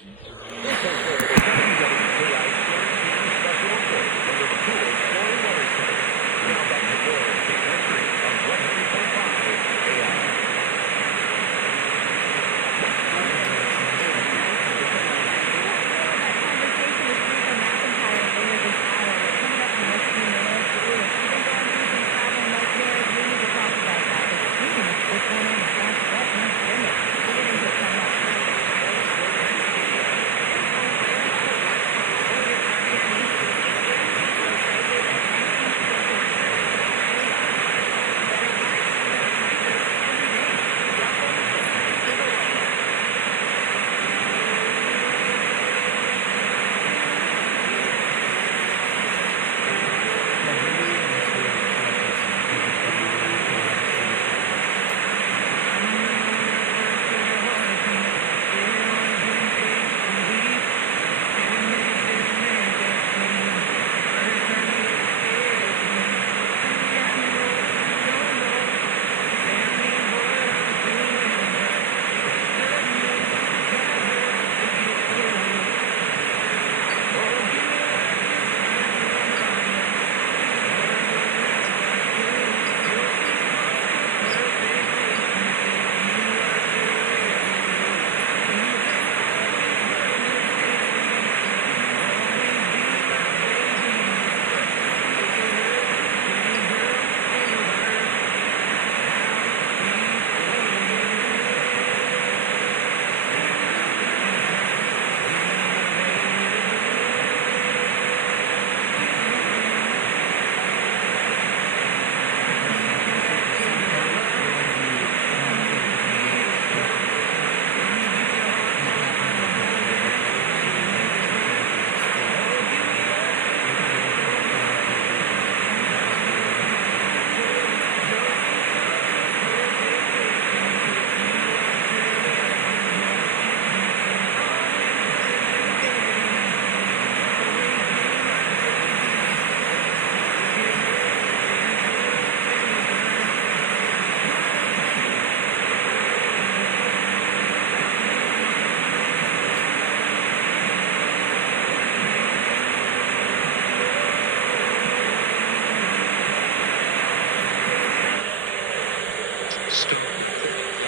Stop.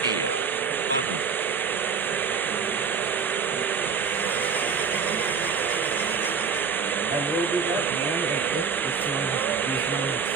Leave. Button. I will do that when and if it's on these moments.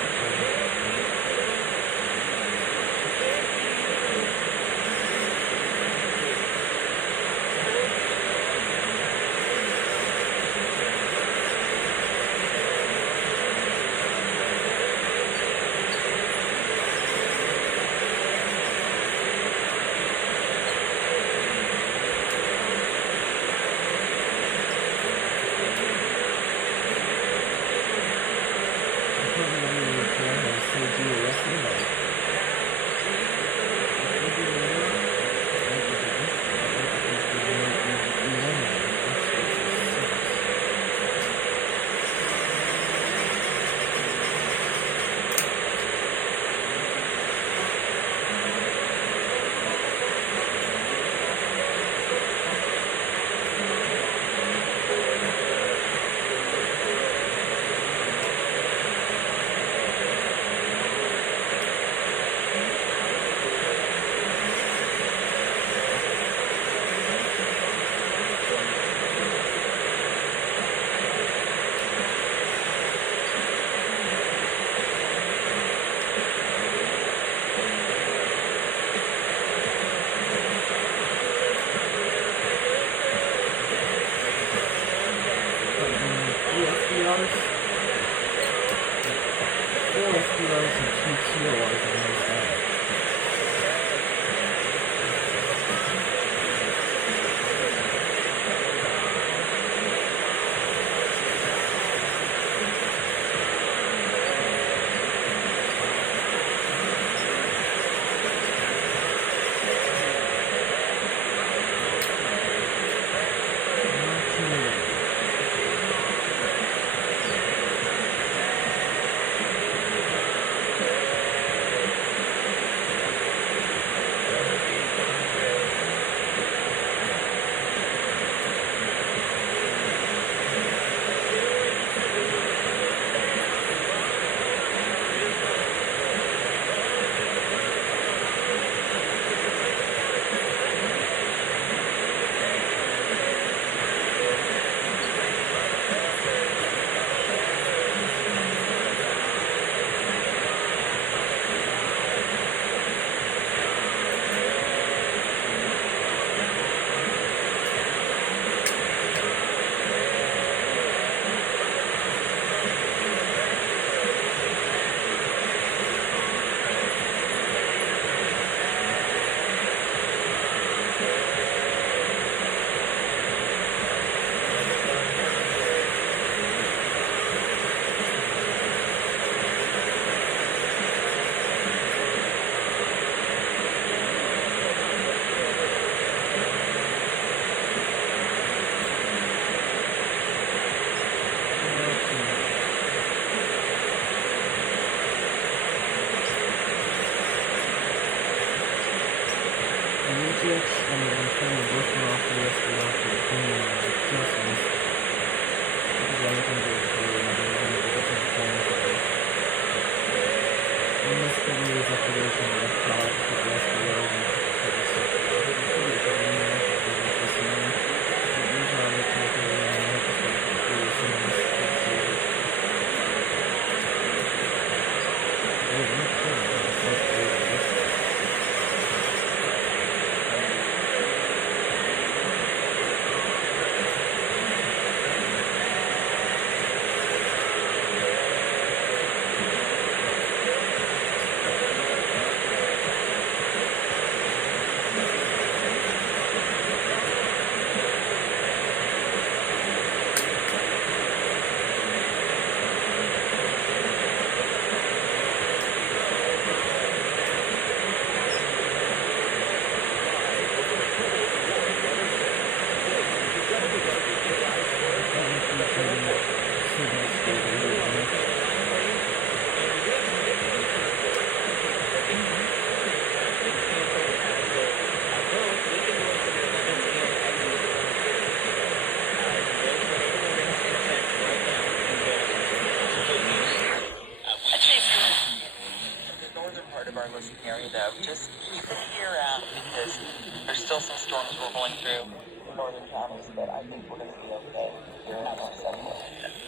part of our listening area, though, just keep an ear out because there's still some storms rolling through northern counties, but I think we're going to be okay here in our sector.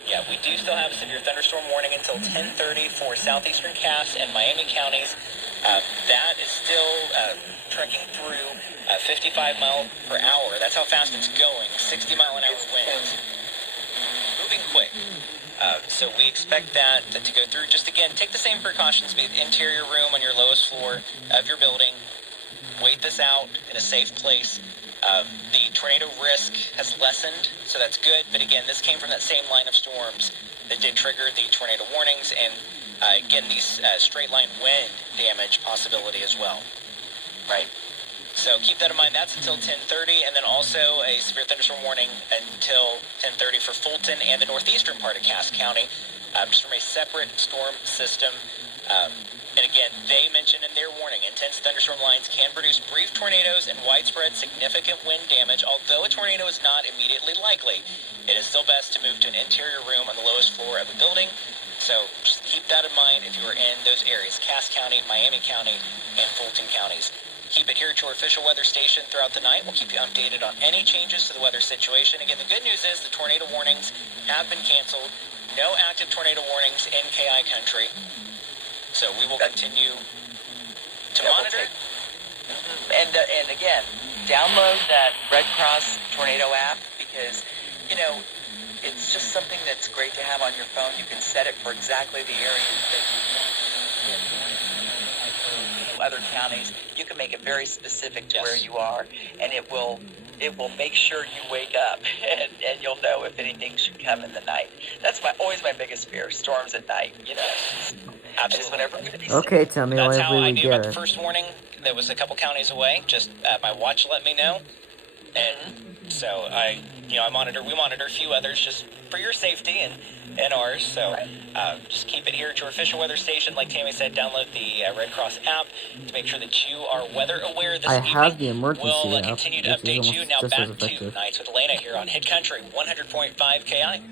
Yeah, we do still have a severe thunderstorm warning until 10:30 for southeastern Cass and Miami counties. That is still trekking through 55 miles per hour. That's how fast it's going. 60 mile an hour winds. Moving quick. So we expect that to go through. Just again, take the same precautions. Be the interior room on your lowest floor of your building. Wait this out in a safe place. The tornado risk has lessened, so that's good. But again, this came from that same line of storms that did trigger the tornado warnings, and again, these straight line wind damage possibility as well. Right. So keep that in mind. That's until 10:30, and then also a severe thunderstorm warning until 10:30 for Fulton and the northeastern part of Cass County, just from a separate storm system. And again, they mentioned in their warning, intense thunderstorm lines can produce brief tornadoes and widespread significant wind damage. Although a tornado is not immediately likely, it is still best to move to an interior room on the lowest floor of a building. So just keep that in mind if you are in those areas, Cass County, Miami County, and Fulton counties. Keep it here at your official weather station throughout the night. We'll keep you updated on any changes to the weather situation. Again, the good news is the tornado warnings have been canceled. No active tornado warnings in KI country. So we will continue to monitor. And again, download that Red Cross Tornado app because, you know, it's just something that's great to have on your phone. You can set it for exactly the areas that you want. Other counties, you can make it very specific to where you are, and it will make sure you wake up, and you'll know if anything should come in the night. That's always my biggest fear: storms at night. You know. Absolutely. Okay, tell me That's why how we I knew get about the it. first warning that was a couple counties away. Just my watch let me know, and so we monitor a few others just for your safety and ours. So just keep it here at your official weather station. Like Tammy said, download the Red Cross app to make sure that you are weather aware this I evening. have the emergency We'll app, continue to which is update you. almost Now just as back to effective. Nights with Elena here on Hit Country 100.5 KI.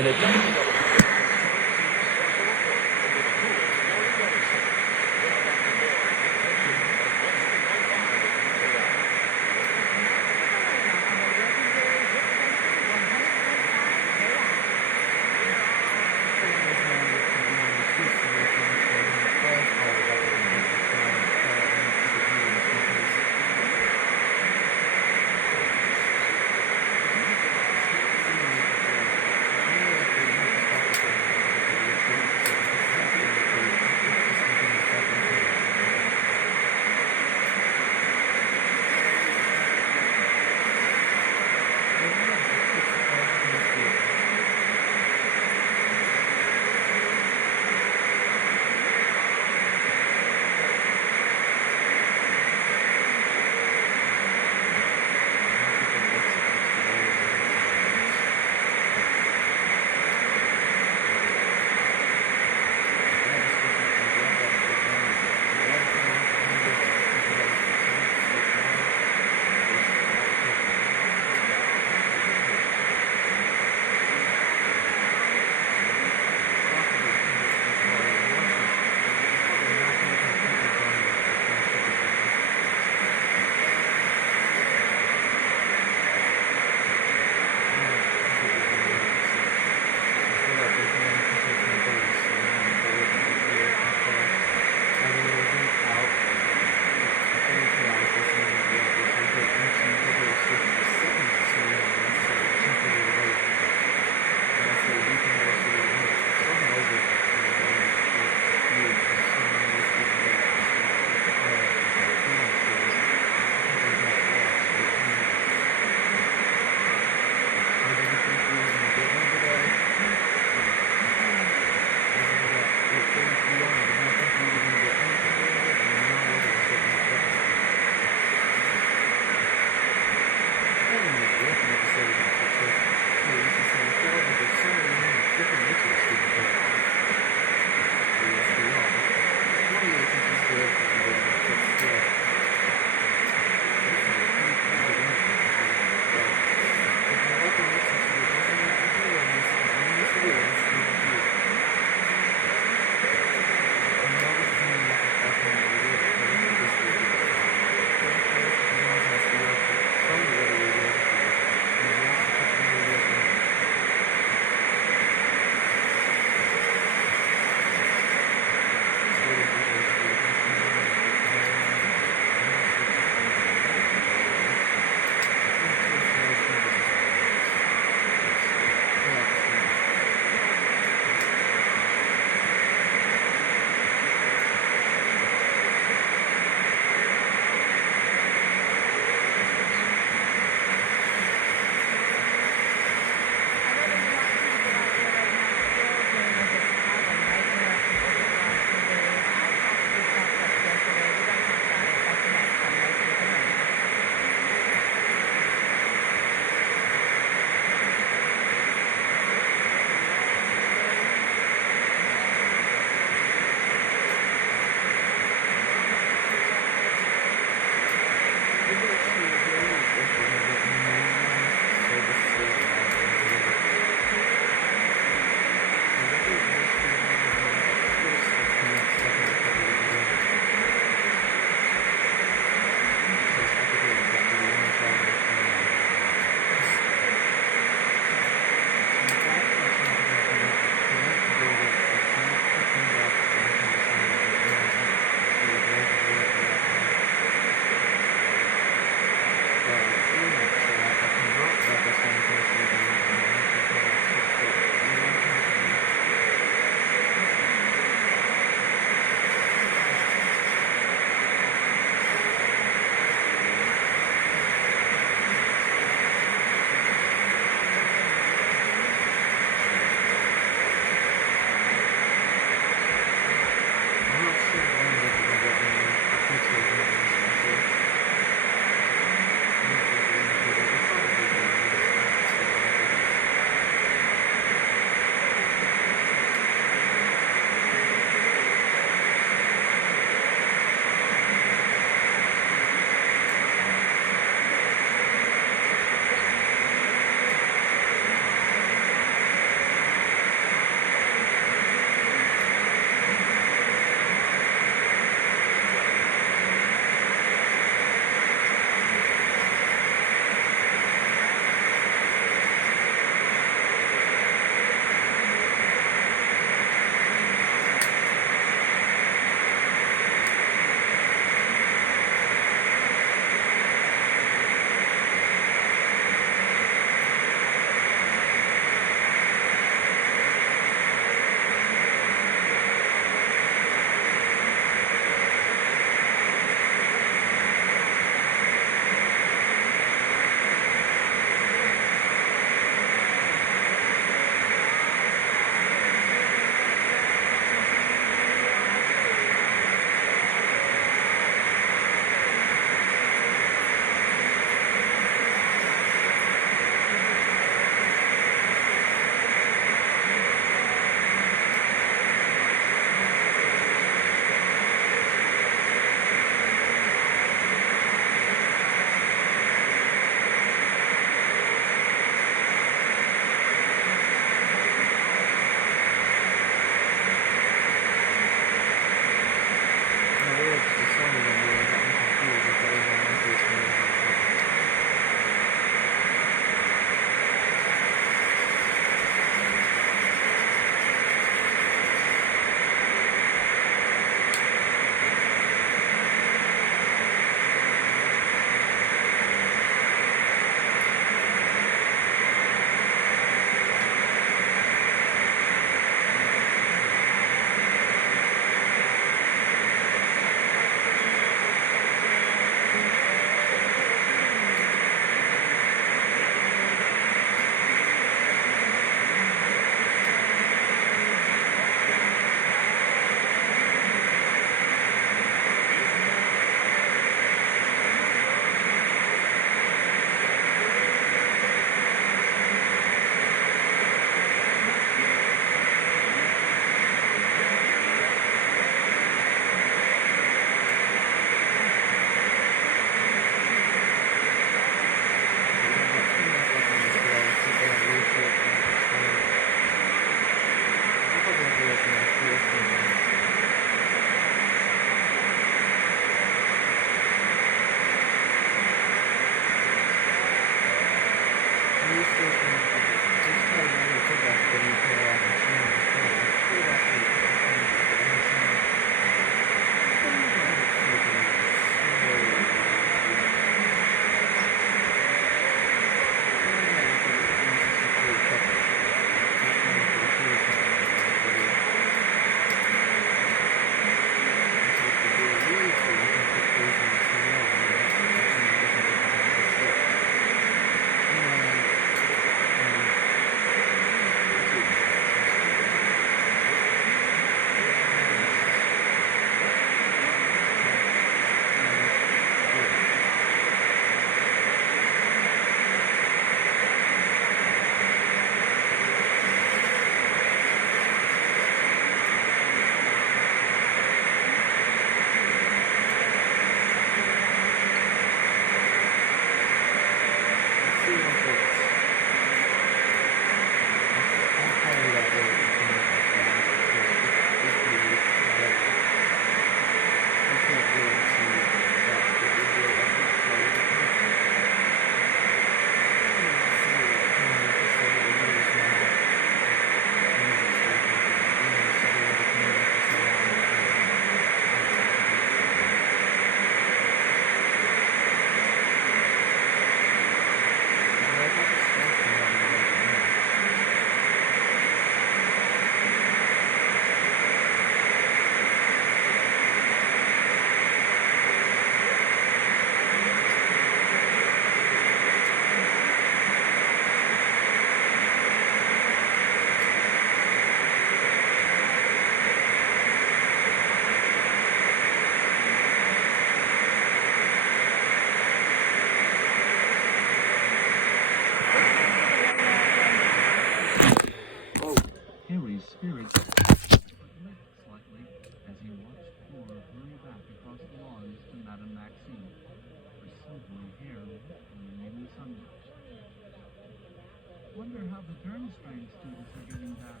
how the Thunderstorm students are getting back,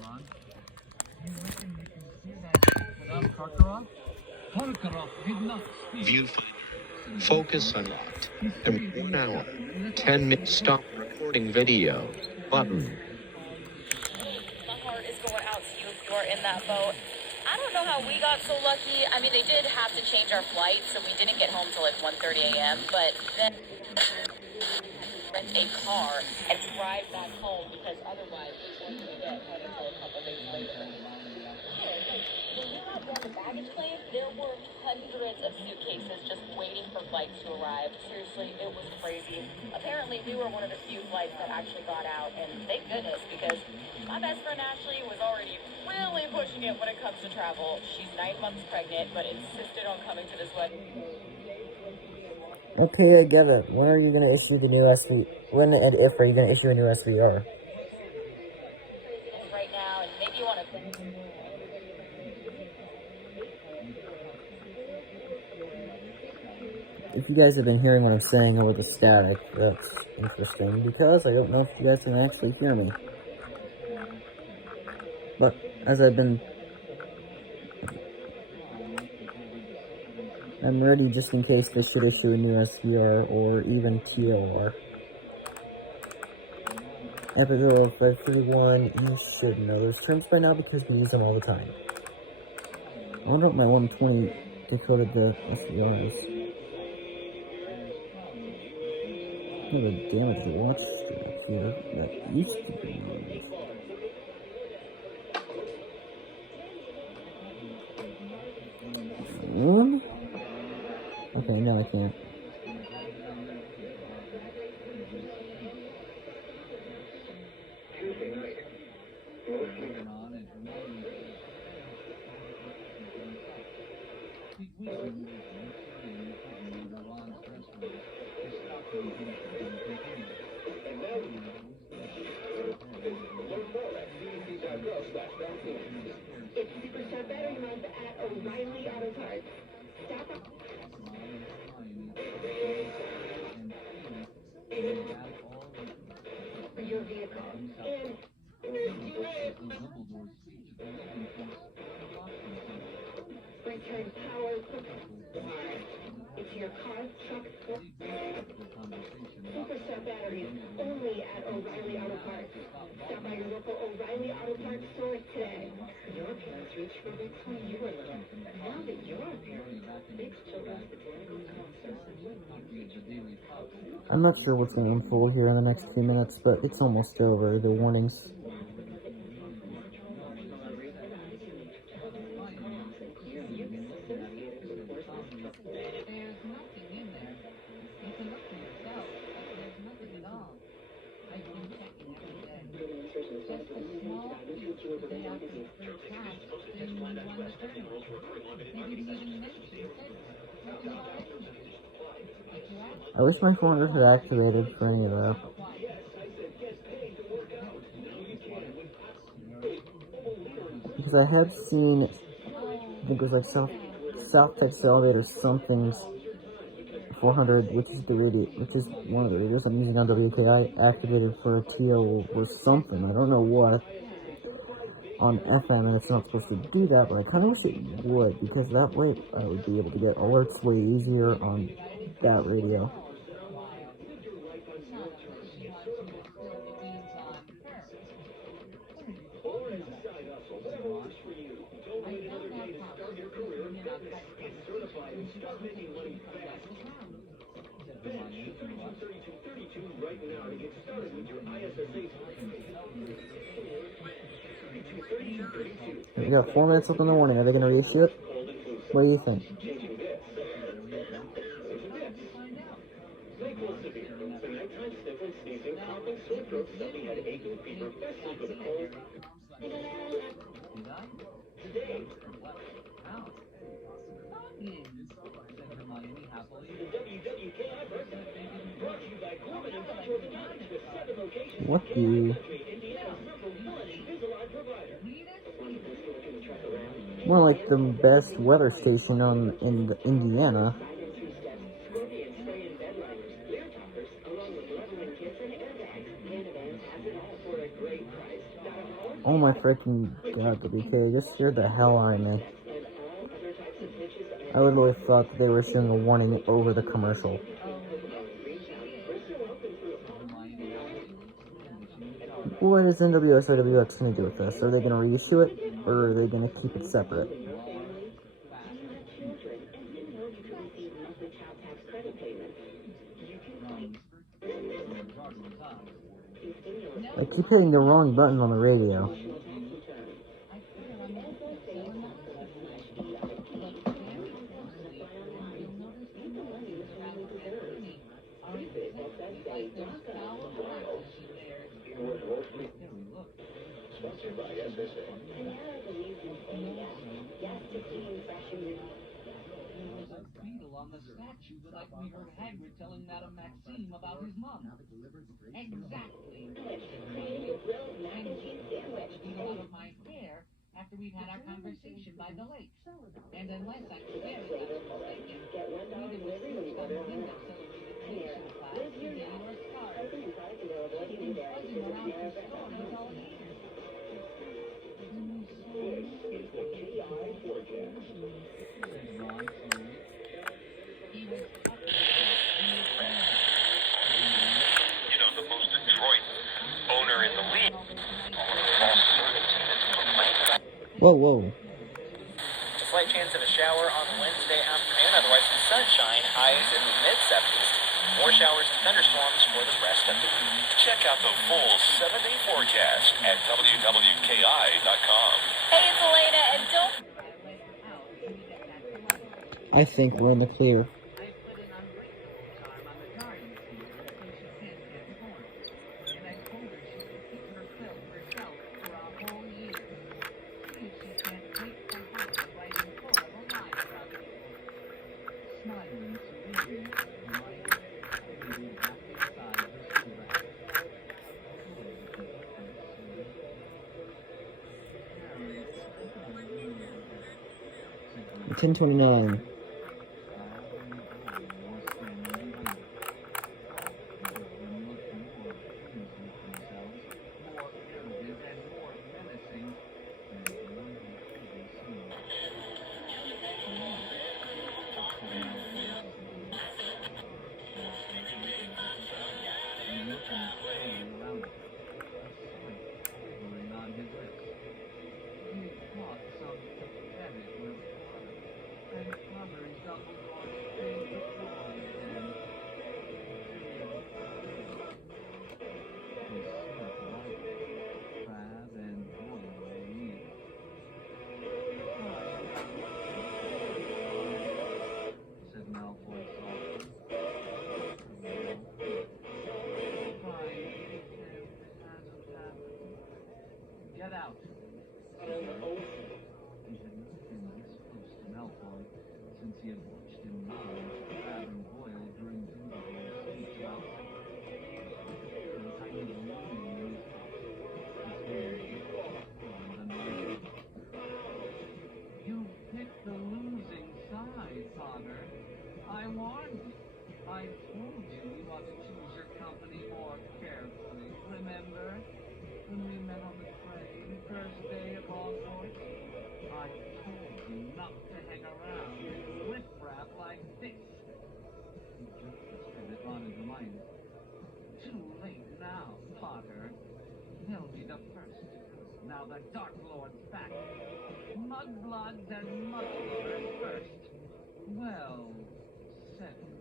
Ron. You reckon you can see that without Karkaroff? Karkaroff did not speak. Viewfinder. Focus unlocked. And 1 hour, 10 minutes. Stop recording video. Button. My heart is going out to you if you are in that boat. I don't know how we got so lucky. I mean, they did have to change our flight, so we didn't get home till like 1:30 a.m., but then rent a car and drive back home because otherwise we wouldn't get home until a couple days later. When we got on the baggage claim, there were hundreds of suitcases just waiting for flights to arrive. Seriously, it was crazy. Apparently, we were one of the few flights that actually got out, and thank goodness, because my best friend Ashley was already really pushing it when it comes to travel. She's 9 months pregnant, but insisted on coming to this wedding. Okay, I get it. When are you going to issue the new SV? When and if are you going to issue a new SVR? Right now, and maybe you want to... If you guys have been hearing what I'm saying over the static, that's interesting, because I don't know if you guys can actually hear me. But, as I'm ready just in case they should issue a new SVR or even TLR. Episode 531, you should know those terms by now because we use them all the time. I wonder what my 120 decoded the SVR is. I have a damaged watch strap here that used to be used. One? Okay, no, I can't. It's Superstar Battery Month at O'Reilly Auto Parts. Stop up for your vehicle. And return power to your car, truck, or Superstar Batteries only at O'Reilly Auto Parts. Stop by your local O'Reilly Auto Parts store today. Your parents reached for big when you were little. Now that you're a parent, big children's I'm not sure what's going to unfold here in the next few minutes, but it's almost over. The warnings. I wish my phone was activated for any of that. Because I had seen, I think it was like South Texas Elevator something's 400, which is the radio, which is one of the radios I'm using on wWKI, activated for a TO or something. I don't know what. On FM, and it's not supposed to do that, but I kind of wish it would, because that way I would be able to get alerts way easier on that radio. We got 4 minutes left in the morning. Are they going to reissue it? What do you think? What the... More like the best weather station in Indiana. Oh my freaking god, WK, just scared the hell out of me. I literally thought that they were showing a warning over the commercial. What is NWSIWX going to do with this? Are they going to reissue it, or are they going to keep it separate? I keep hitting the wrong button on the radio. On the statue that we heard Hagrid telling Madame Maxime about his mom. Exactly. Out of my hair after we've had our conversation by the lake. And unless I'm very mistaken, neither was first on the window celebration class today or scarf. She's been buzzing around for stories all year. The most adroit owner in the league. Whoa, whoa. A slight chance of a shower on Wednesday afternoon, otherwise some sunshine, highs in the mid-70s. More showers and thunderstorms for the rest of the week. Check out the full 7-day forecast at wWKI.com. Hey, it's Elena, and don't... I think we're in the clear. $10.29. Get out. He had not been this close to Malfoy since he had watched him nod crab and boil during Dumbledore's speech about the kind of warning in his head. You picked the losing side, Potter. I warned. I told you ought to choose your company more carefully. Remember? When we met on the train, first day of Hogwarts, I told you not to hang around with riffraff like this. He jerked his head at Ron and Hermione. Too late now, Potter. They'll be the first. Now the Dark Lord's back. Mudbloods and Mudbloods first. Well, second.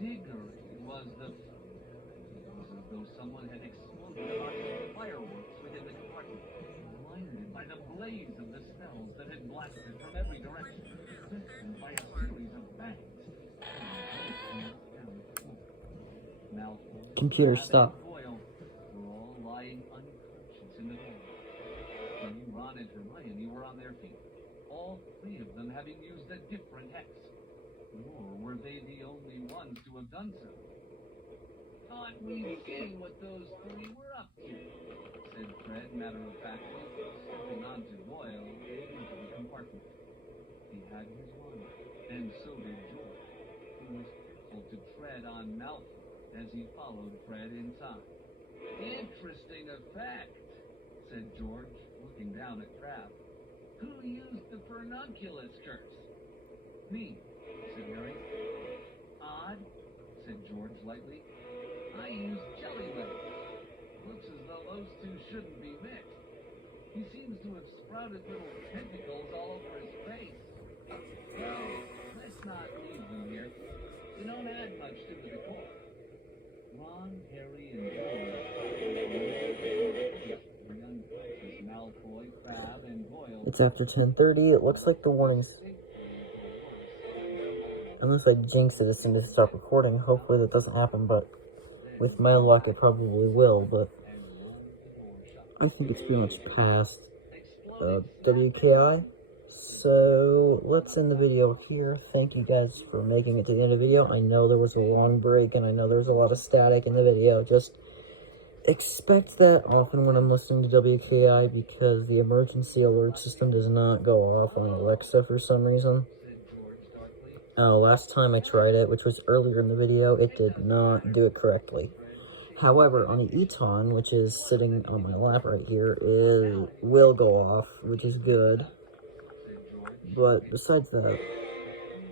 Diggory was the... It was as though someone had exploded a box of fireworks within the compartment, blinded by the blaze of the spells that had blasted from every direction, and by a series of bangs. Malfoy, Computer, stop. and Boyle were all lying unconscious in the hall. Ron and Hermione were on their feet, all three of them having used a different hex. Nor were they the only ones to have done so. Thought we'd seen what those three were up to, said Fred matter-of-factly, stepping onto Boyle into the compartment. He had his wand, and so did George, who was careful to tread on Malfoy as he followed Fred inside. Interesting effect, said George, looking down at Kraft. Who used the furnunculus curse? Me, said Harry. Odd, said George lightly. I used jelly legs. Looks as though those two shouldn't be mixed. He seems to have sprouted little tentacles all over his face. Well, let's not leave them here. They don't add much to the decor. Ron, Harry, and George. Malfoy, Crabbe, and Goyle. It's after 10:30. It looks like the warnings. Unless I jinx it as soon as I stop recording. Hopefully that doesn't happen, but with my luck it probably will, but I think it's pretty much past wWKI. So let's end the video here. Thank you guys for making it to the end of the video. I know there was a long break and I know there was a lot of static in the video. Just expect that often when I'm listening to wWKI because the emergency alert system does not go off on Alexa for some reason. Last time I tried it, which was earlier in the video, it did not do it correctly. However, on the Eton, which is sitting on my lap right here, it will go off, which is good. But besides that,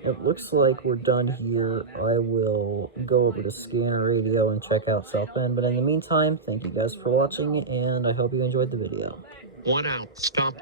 it looks like we're done here. I will go over to Scanner Radio and check out South Bend. But in the meantime, thank you guys for watching, and I hope you enjoyed the video. 1 out. Stop.